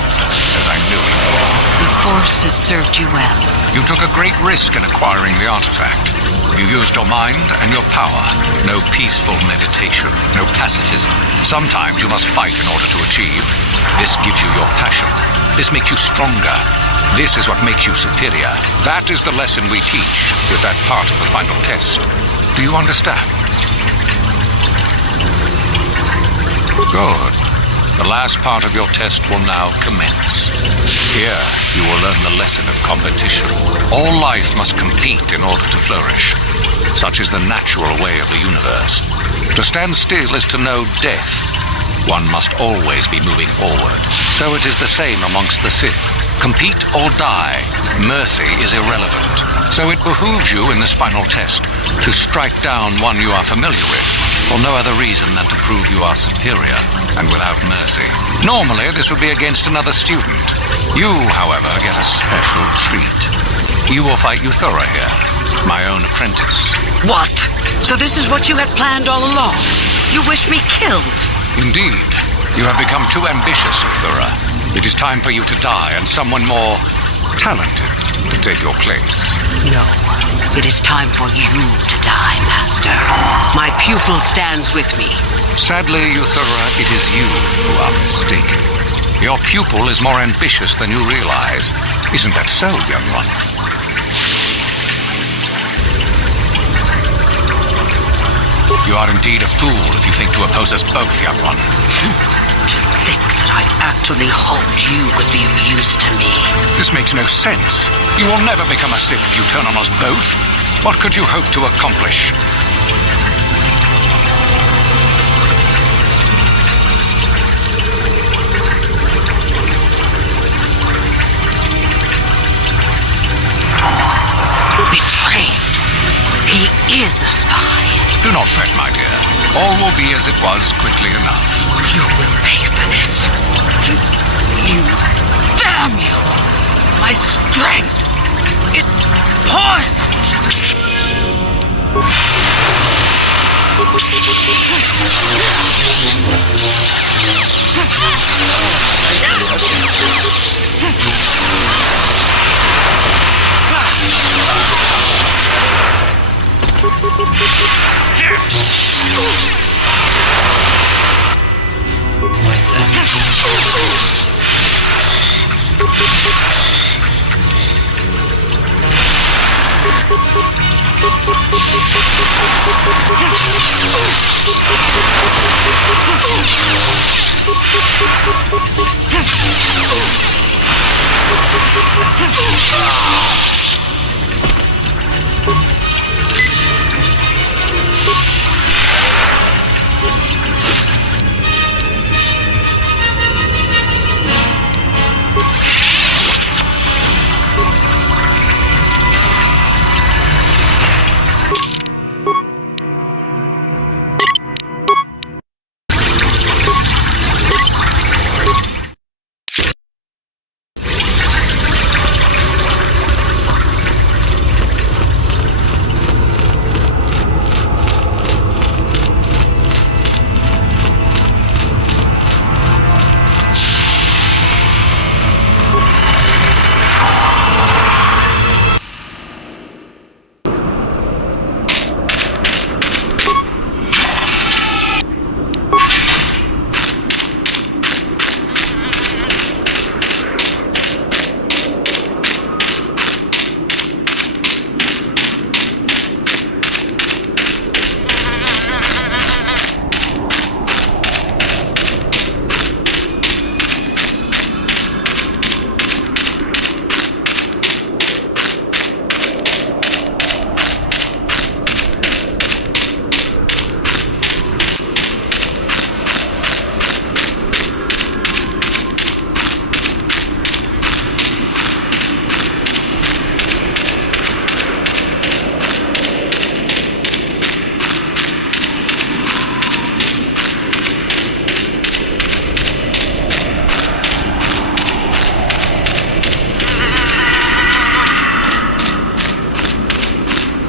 as I knew you would. The Force has served you well. You took a great risk in acquiring the artifact. You used your mind and your power. No peaceful meditation, no pacifism. Sometimes you must fight in order to achieve. This gives you your passion. This makes you stronger. This is what makes you superior. That is the lesson we teach with that part of the final test. Do you understand? Good. The last part of your test will now commence. Here, you will learn the lesson of competition. All life must compete in order to flourish. Such is the natural way of the universe. To stand still is to know death. One must always be moving forward. So it is the same amongst the Sith. Compete or die. Mercy is irrelevant. So it behooves you in this final test to strike down one you are familiar with, for no other reason than to prove you are superior and without mercy. Normally, this would be against another student. You, however, get a special treat. You will fight Euthura here, my own apprentice. What? So this is what you had planned all along? You wish me killed? Indeed. You have become too ambitious, Euthura. It is time for you to die and someone more talented to take your place. No. It is time for you to die, Master. My pupil stands with me. Sadly, Euthura, it is you who are mistaken. Your pupil is more ambitious than you realize. Isn't that so, young one? You are indeed a fool if you think to oppose us both, young one. To think that I actually hoped you could be of use to me. This makes no sense. You will never become a Sith if you turn on us both. What could you hope to accomplish? Betrayed. He is a spy. Do not fret, my dear. All will be as it was quickly enough. You will pay for this. You... Damn you! My strength! It's poisoned!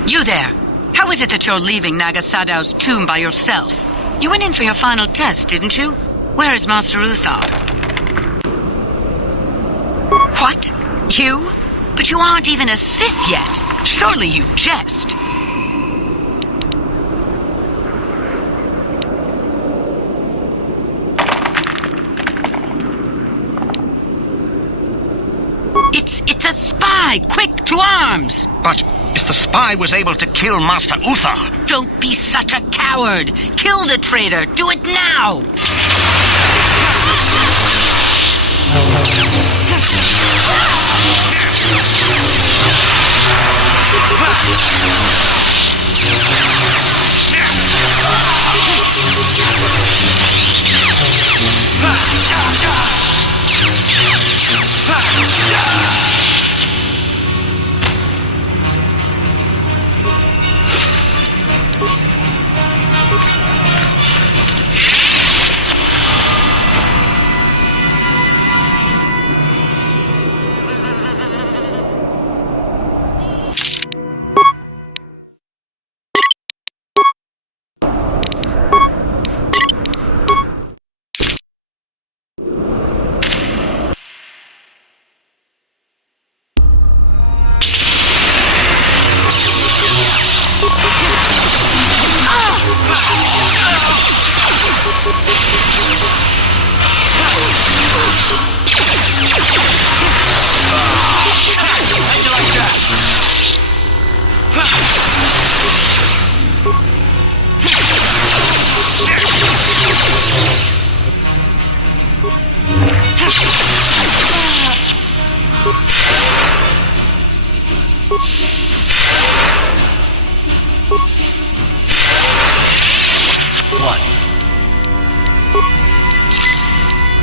You there! How is it that you're leaving Naga Sadow's tomb by yourself? You went in for your final test, didn't you? Where is Master Uthar? What? You? But you aren't even a Sith yet. Surely you jest. It's a spy! Quick, to arms! But if the spy was able to kill Master Uthar... Don't be such a coward! Kill the traitor! Do it now!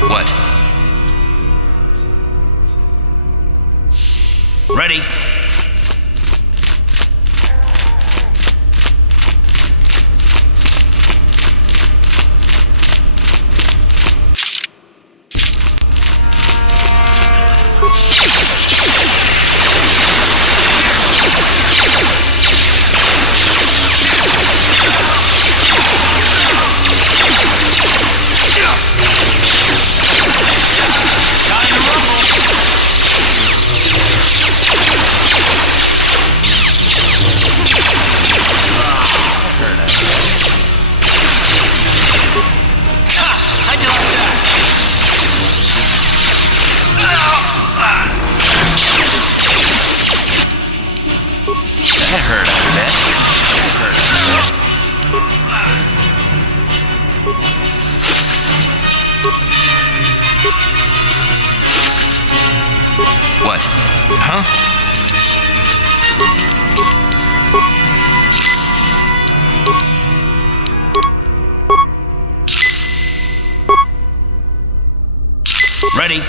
What? Ready? That hurt, I bet. What? Huh? Ready?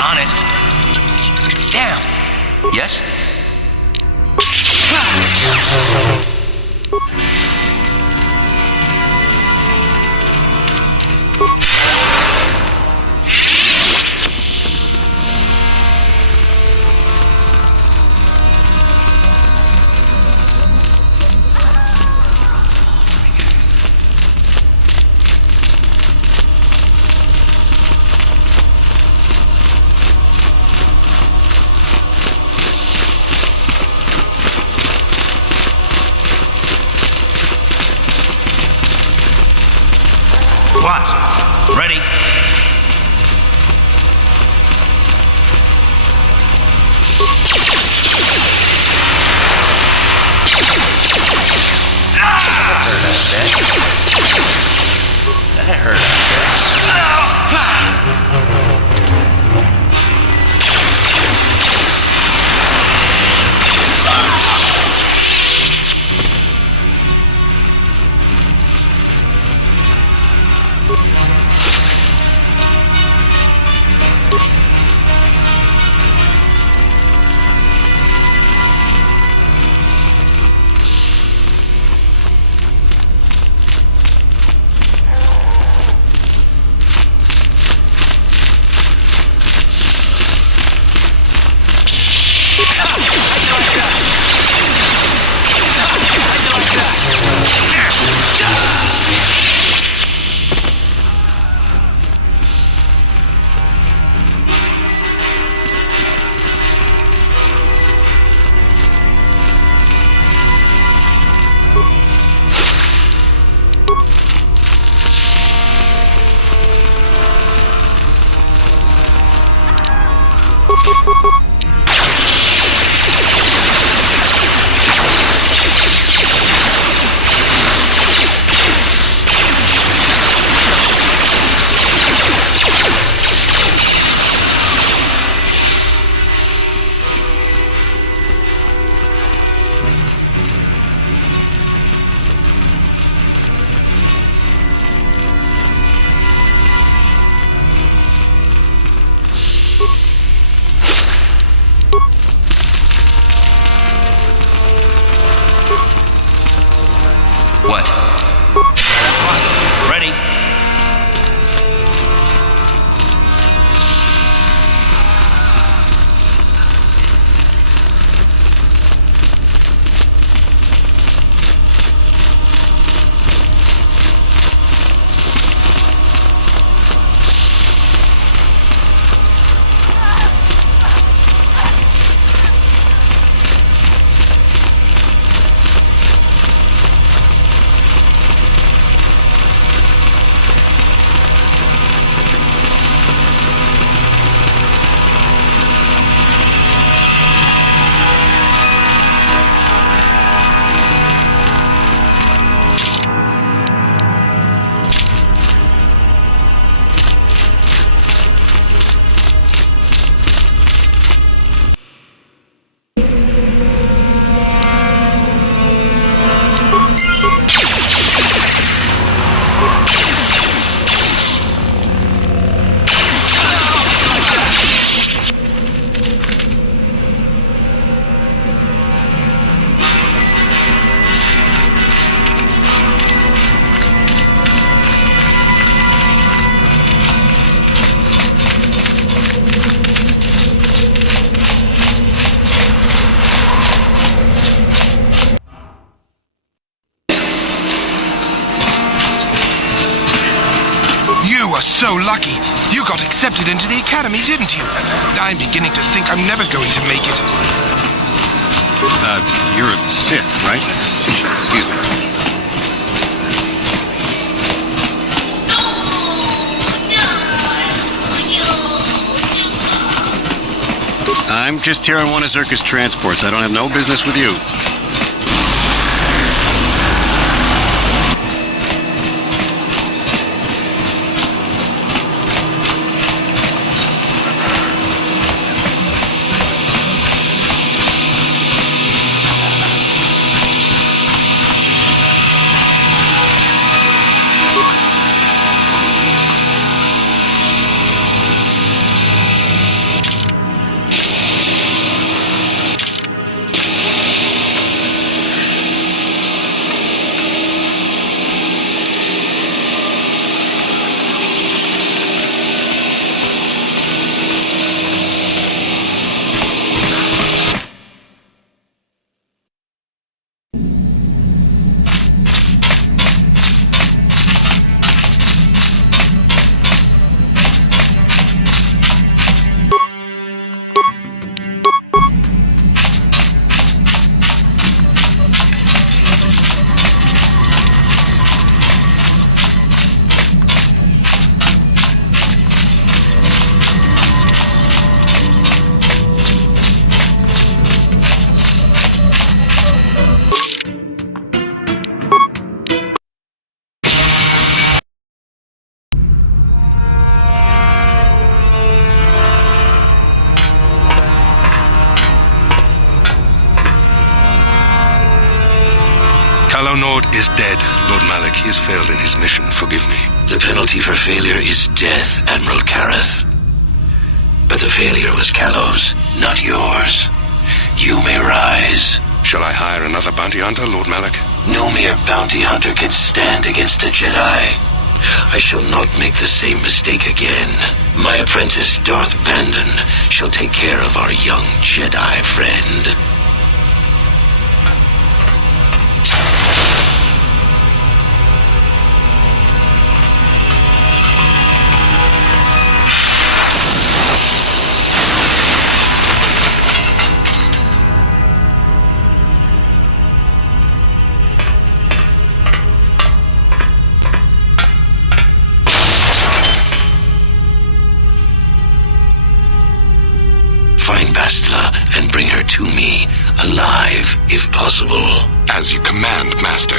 On it. Damn. Yes? got accepted into the academy, didn't you? I'm beginning to think I'm never going to make it. You're a Sith, right? Excuse me. I'm just here on one of Zerka's transports. I don't have no business with you. Nord is dead, Lord Malak. He has failed in his mission. Forgive me. The penalty for failure is death, Admiral Kareth. But the failure was Callow's, not yours. You may rise. Shall I hire another bounty hunter, Lord Malak? No mere bounty hunter can stand against a Jedi. I shall not make the same mistake again. My apprentice, Darth Bandon, shall take care of our young Jedi friend. And bring her to me, alive, if possible. As you command, Master.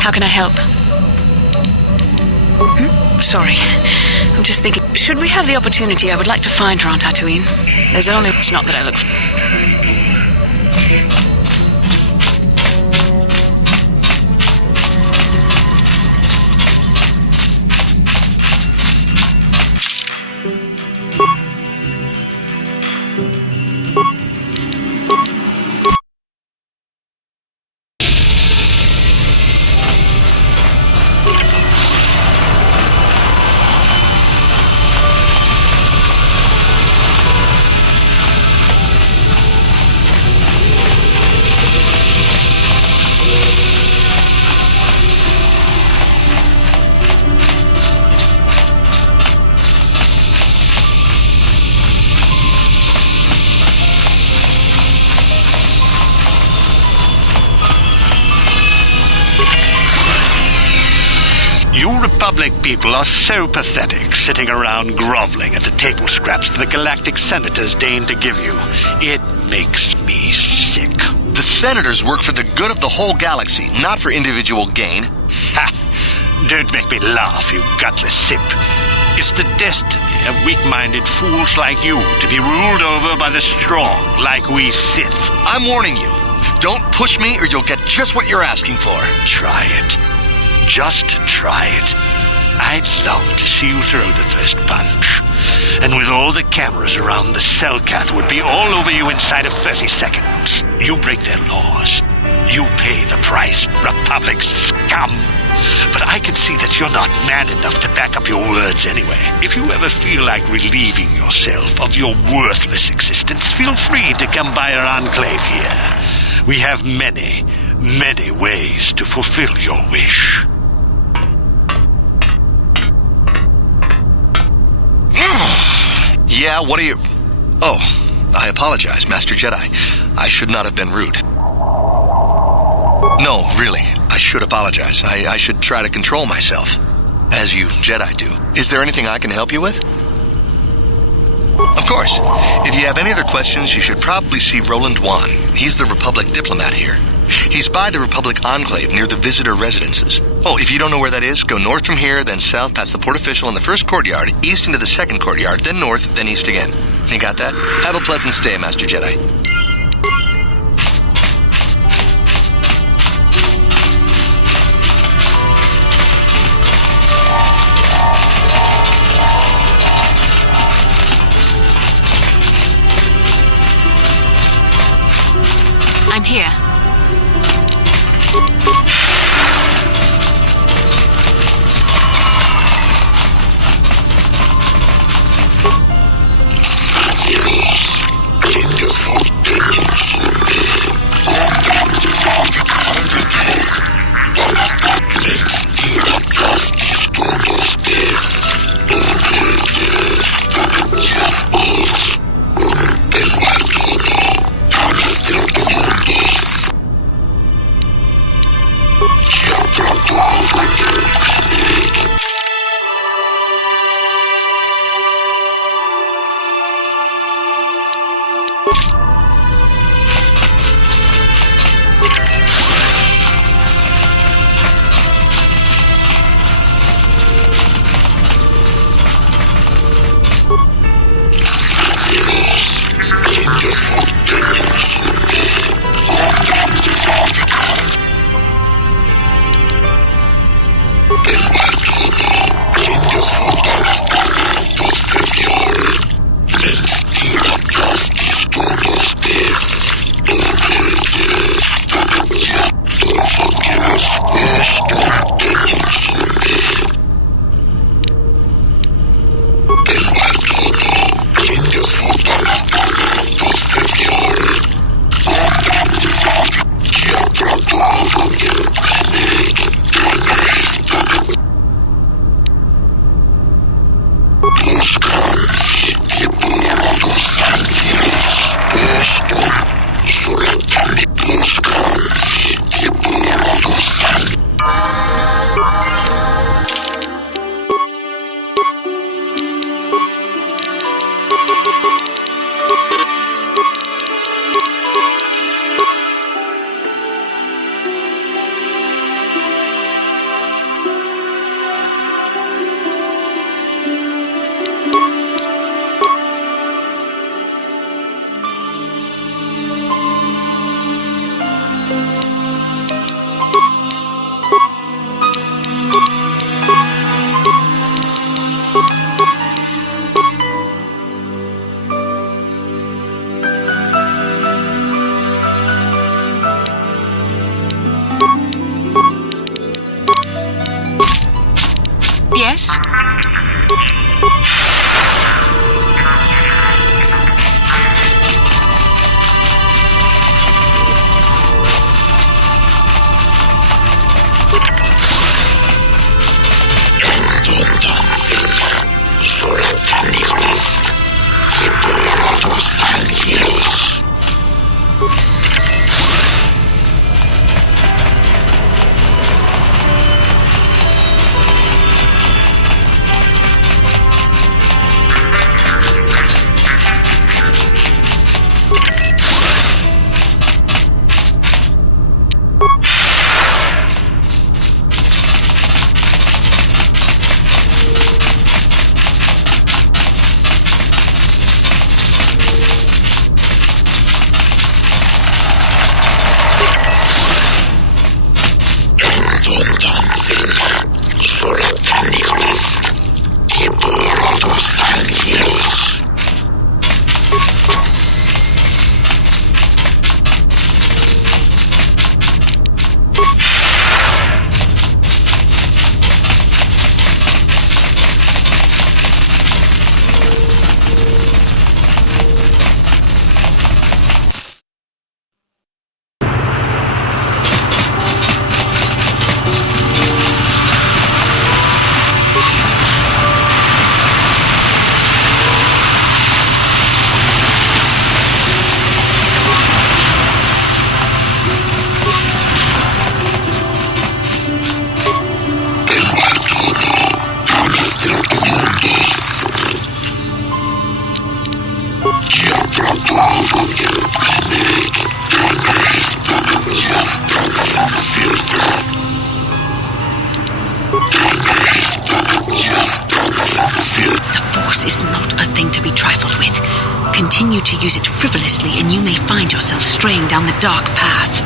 How can I help? Sorry. I'm just thinking, should we have the opportunity, I would like to find her on Tatooine. There's only... It's not that I look for... You Republic people are so pathetic, sitting around groveling at the table scraps the galactic senators deign to give you. It makes me sick. The senators work for the good of the whole galaxy, not for individual gain. Ha! Don't make me laugh, you gutless simp. It's the destiny of weak-minded fools like you to be ruled over by the strong, like we Sith. I'm warning you. Don't push me or you'll get just what you're asking for. Try it. Just try it. I'd love to see you throw the first punch. And with all the cameras around, the Cellcath would be all over you inside of 30 seconds. You break their laws. You pay the price, Republic scum. But I can see that you're not man enough to back up your words anyway. If you ever feel like relieving yourself of your worthless existence, feel free to come by our enclave here. We have many, many ways to fulfill your wish. Yeah, what are you... Oh, I apologize, Master Jedi. I should not have been rude. No, really, I should apologize. I should try to control myself, as you Jedi do. Is there anything I can help you with? Of course. If you have any other questions, you should probably see Roland Wan. He's the Republic diplomat here. He's by the Republic Enclave near the visitor residences. Oh, if you don't know where that is, go north from here, then south past the port official in the first courtyard, east into the second courtyard, then north, then east again. You got that? Have a pleasant stay, Master Jedi. I'm here. The Force is not a thing to be trifled with. Continue to use it frivolously and you may find yourself straying down the dark path.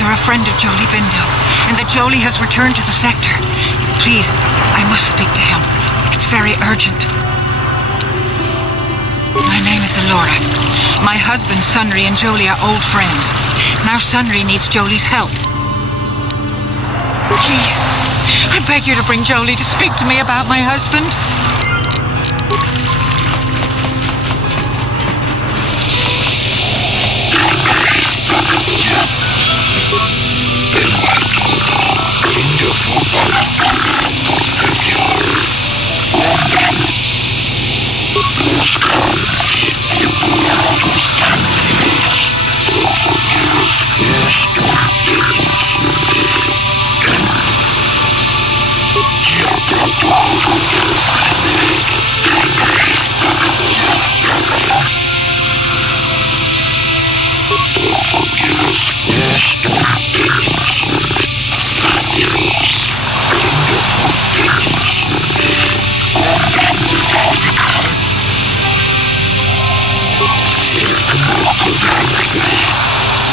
You're a friend of Jolie Bindo, and that Jolie has returned to the sector. Please, I must speak to him. It's very urgent. My name is Alora. My husband, Sunry, and Jolie are old friends. Now Sunry needs Jolie's help. Please, I beg you to bring Jolie to speak to me about my husband.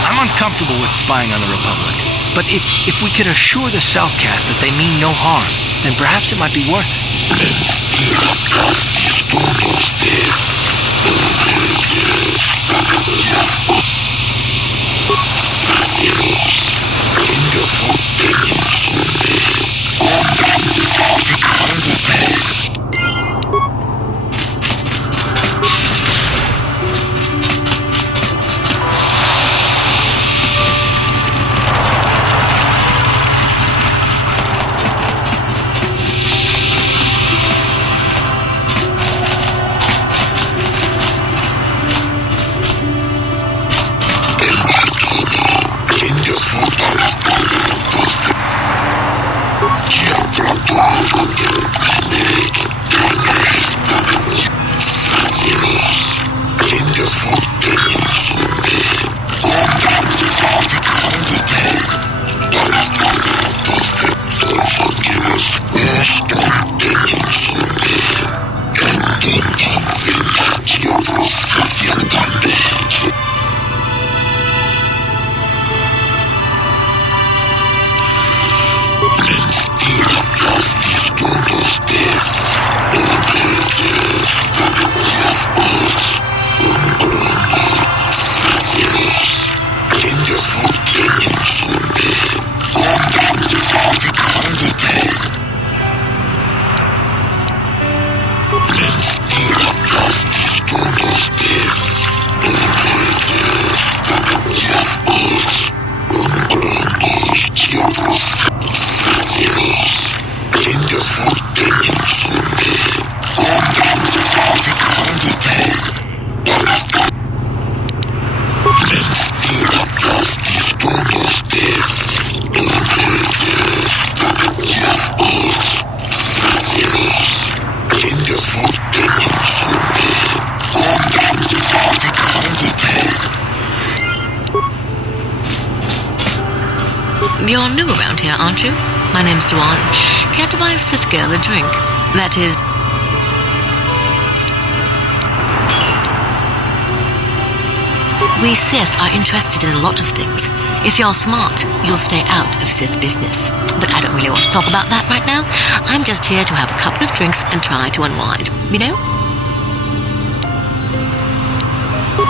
I'm uncomfortable with spying on the Republic, but if we could assure the Selkath that they mean no harm, then perhaps it might be worth it. Yes. You're new around here, aren't you? My name's Duan. Care to buy a Sith girl a drink? That is... We Sith are interested in a lot of things. If you're smart, you'll stay out of Sith business. But I don't really want to talk about that right now. I'm just here to have a couple of drinks and try to unwind. You know?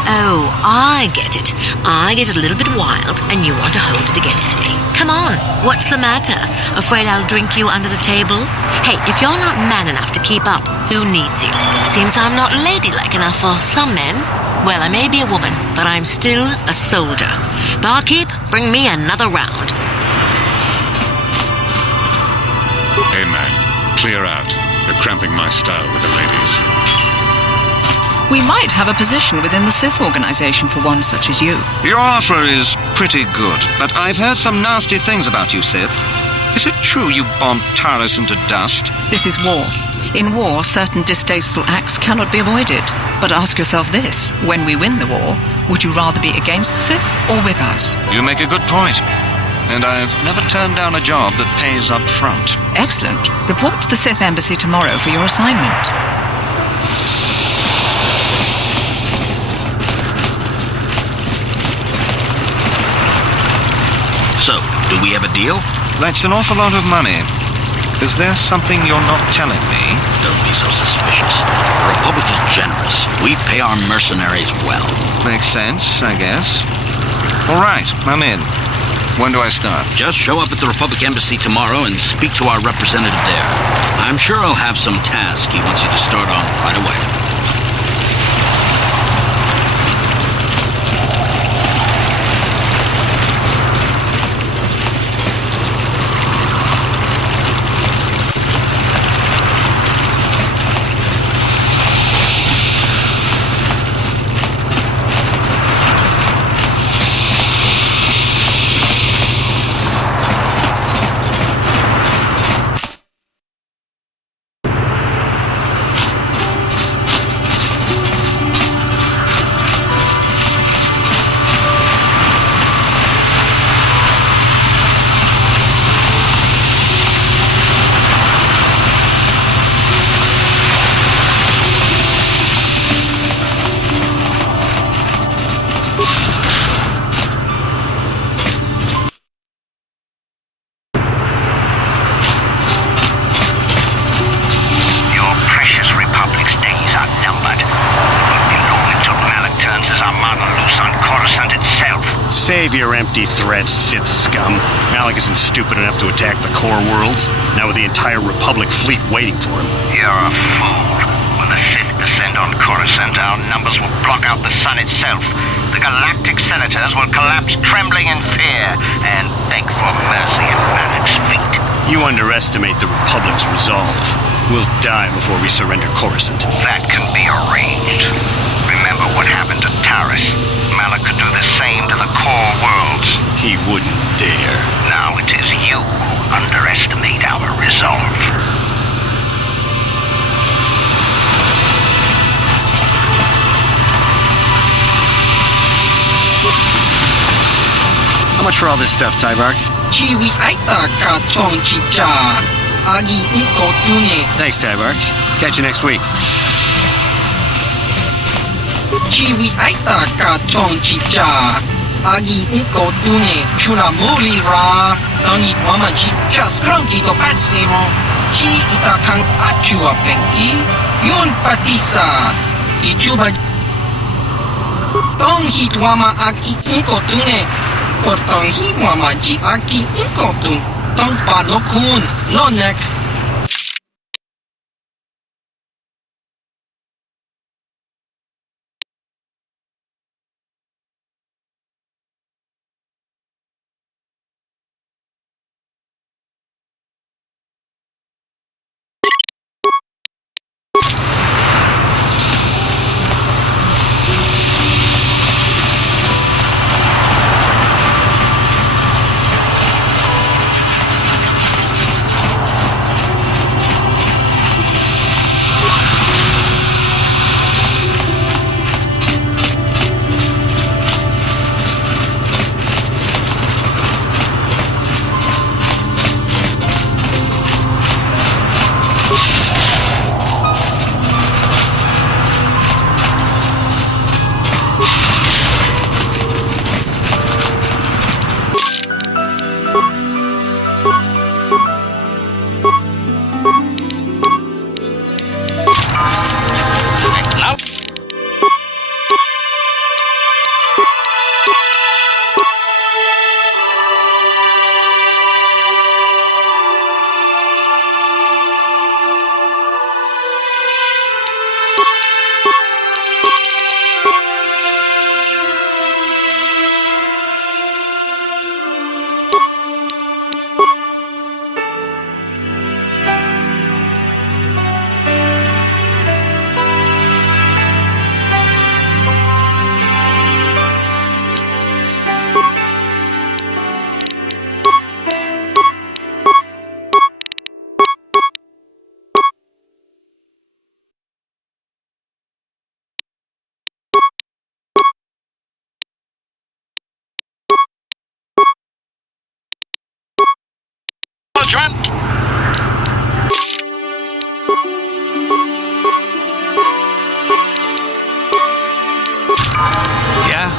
Oh, I get it. I get a little bit wild and you want to hold it against me. Come on, what's the matter? Afraid I'll drink you under the table? Hey, if you're not man enough to keep up, who needs you? Seems I'm not ladylike enough for some men. Well, I may be a woman, but I'm still a soldier. Barkeep, bring me another round. Hey, man, clear out. You're cramping my style with the ladies. We might have a position within the Sith organization for one such as you. Your offer is pretty good, but I've heard some nasty things about you, Sith. Is it true you bombed Taris into dust? This is war. In war, certain distasteful acts cannot be avoided. But ask yourself this, when we win the war, would you rather be against the Sith or with us? You make a good point. And I've never turned down a job that pays up front. Excellent. Report to the Sith Embassy tomorrow for your assignment. So, do we have a deal? That's an awful lot of money. Is there something you're not telling me? Don't be so suspicious. The Republic is generous. We pay our mercenaries well. Makes sense, I guess. All right, I'm in. When do I start? Just show up at the Republic Embassy tomorrow and speak to our representative there. I'm sure he'll have some task he wants you to start on right away. Save your empty threats, Sith scum. Malak isn't stupid enough to attack the core worlds, now with the entire Republic fleet waiting for him. You're a fool. When the Sith descend on Coruscant, our numbers will block out the sun itself. The galactic senators will collapse trembling in fear and beg for mercy at Malak's feet. You underestimate the Republic's resolve. We'll die before we surrender Coruscant. That can be arranged. Remember what happened to Taris. Malak could do the same to the core worlds. He wouldn't dare. Now it is you who underestimate our resolve. How much for all this stuff, Tybark? Chiwi aita ka chong chicha. Agi inko tune. Thanks, Tybark. Catch you next week. Chiwi aita ka chong chicha. Agi inko tune. Chuna muri ra. Tangi mama chicha skronki to patslemo. Chi ita kang achua pengti. Yun patisa. Ichuba. Tong hit wama agi inko tune. Portong hit wama ji agi inko tune. Tong pa no kun. No neck. Trent. Yeah?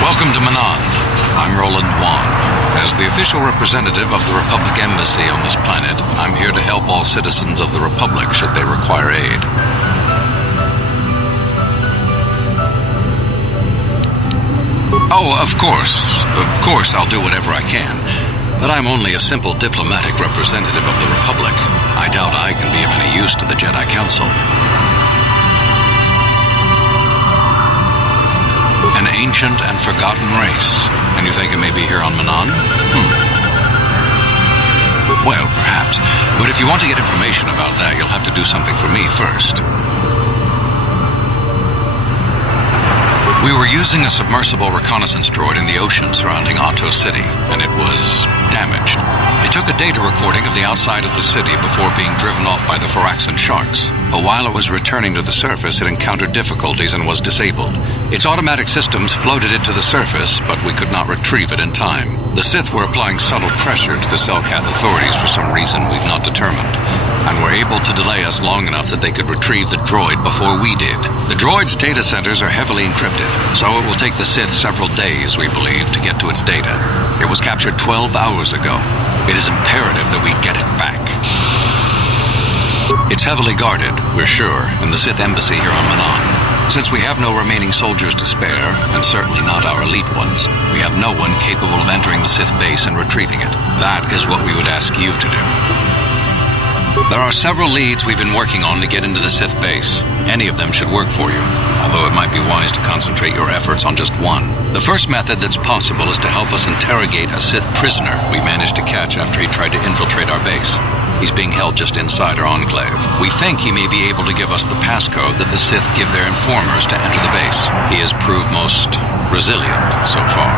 Welcome to Manan. I'm Roland Wan. As the official representative of the Republic Embassy on this planet, I'm here to help all citizens of the Republic should they require aid. Oh, of course I'll do whatever I can. But I'm only a simple diplomatic representative of the Republic. I doubt I can be of any use to the Jedi Council. An ancient and forgotten race. And you think it may be here on Manan? Well, perhaps. But if you want to get information about that, you'll have to do something for me first. We were using a submersible reconnaissance droid in the ocean surrounding Otto City, and it was damaged. It took a data recording of the outside of the city before being driven off by the Phyraxan sharks. But while it was returning to the surface, it encountered difficulties and was disabled. Its automatic systems floated it to the surface, but we could not retrieve it in time. The Sith were applying subtle pressure to the Selkath authorities for some reason we've not determined, and were able to delay us long enough that they could retrieve the droid before we did. The droid's data centers are heavily encrypted, so it will take the Sith several days, we believe, to get to its data. It was captured 12 hours ago. It is imperative that we get it back. It's heavily guarded, we're sure, in the Sith embassy here on Manan. Since we have no remaining soldiers to spare, and certainly not our elite ones, we have no one capable of entering the Sith base and retrieving it. That is what we would ask you to do. There are several leads we've been working on to get into the Sith base. Any of them should work for you, although it might be wise to concentrate your efforts on just one. The first method that's possible is to help us interrogate a Sith prisoner we managed to catch after he tried to infiltrate our base. He's being held just inside our enclave. We think he may be able to give us the passcode that the Sith give their informers to enter the base. He has proved most resilient so far.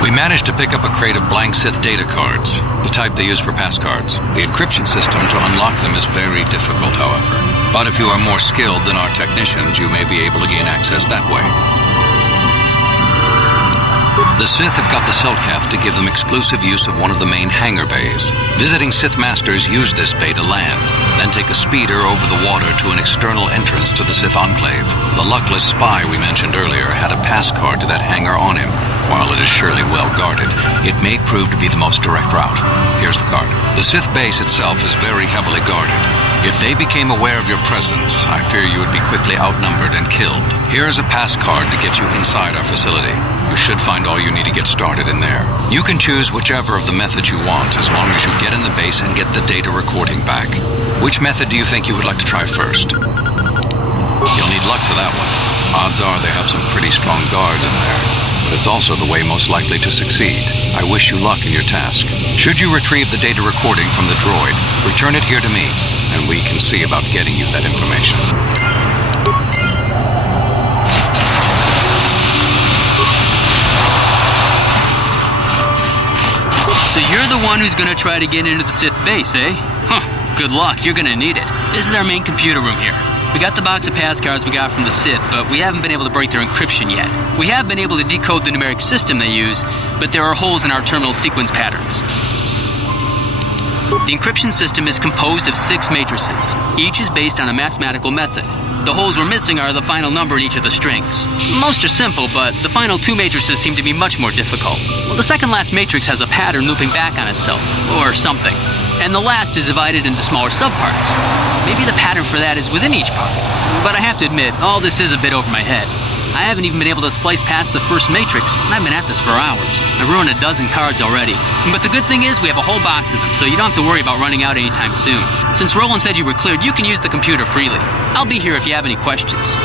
We managed to pick up a crate of blank Sith data cards, the type they use for passcards. The encryption system to unlock them is very difficult, however. But if you are more skilled than our technicians, you may be able to gain access that way. The Sith have got the Selkath to give them exclusive use of one of the main hangar bays. Visiting Sith Masters use this bay to land, then take a speeder over the water to an external entrance to the Sith Enclave. The luckless spy we mentioned earlier had a pass card to that hangar on him. While it is surely well guarded, it may prove to be the most direct route. Here's the card. The Sith base itself is very heavily guarded. If they became aware of your presence, I fear you would be quickly outnumbered and killed. Here is a pass card to get you inside our facility. You should find all you need to get started in there. You can choose whichever of the methods you want, as long as you get in the base and get the data recording back. Which method do you think you would like to try first? You'll need luck for that one. Odds are they have some pretty strong guards in there, but it's also the way most likely to succeed. I wish you luck in your task. Should you retrieve the data recording from the droid, return it here to me, and we can see about getting you that information. So you're the one who's gonna try to get into the Sith base, eh? Huh, good luck, you're gonna need it. This is our main computer room here. We got the box of pass cards we got from the Sith, but we haven't been able to break their encryption yet. We have been able to decode the numeric system they use, but there are holes in our terminal sequence patterns. The encryption system is composed of 6 matrices. Each is based on a mathematical method. The holes we're missing are the final number in each of the strings. Most are simple, but the final 2 matrices seem to be much more difficult. Well, the second last matrix has a pattern looping back on itself, or something. And the last is divided into smaller subparts. Maybe the pattern for that is within each part. But I have to admit, all this is a bit over my head. I haven't even been able to slice past the first matrix, and I've been at this for hours. I've ruined a dozen cards already. But the good thing is we have a whole box of them, so you don't have to worry about running out anytime soon. Since Roland said you were cleared, you can use the computer freely. I'll be here if you have any questions.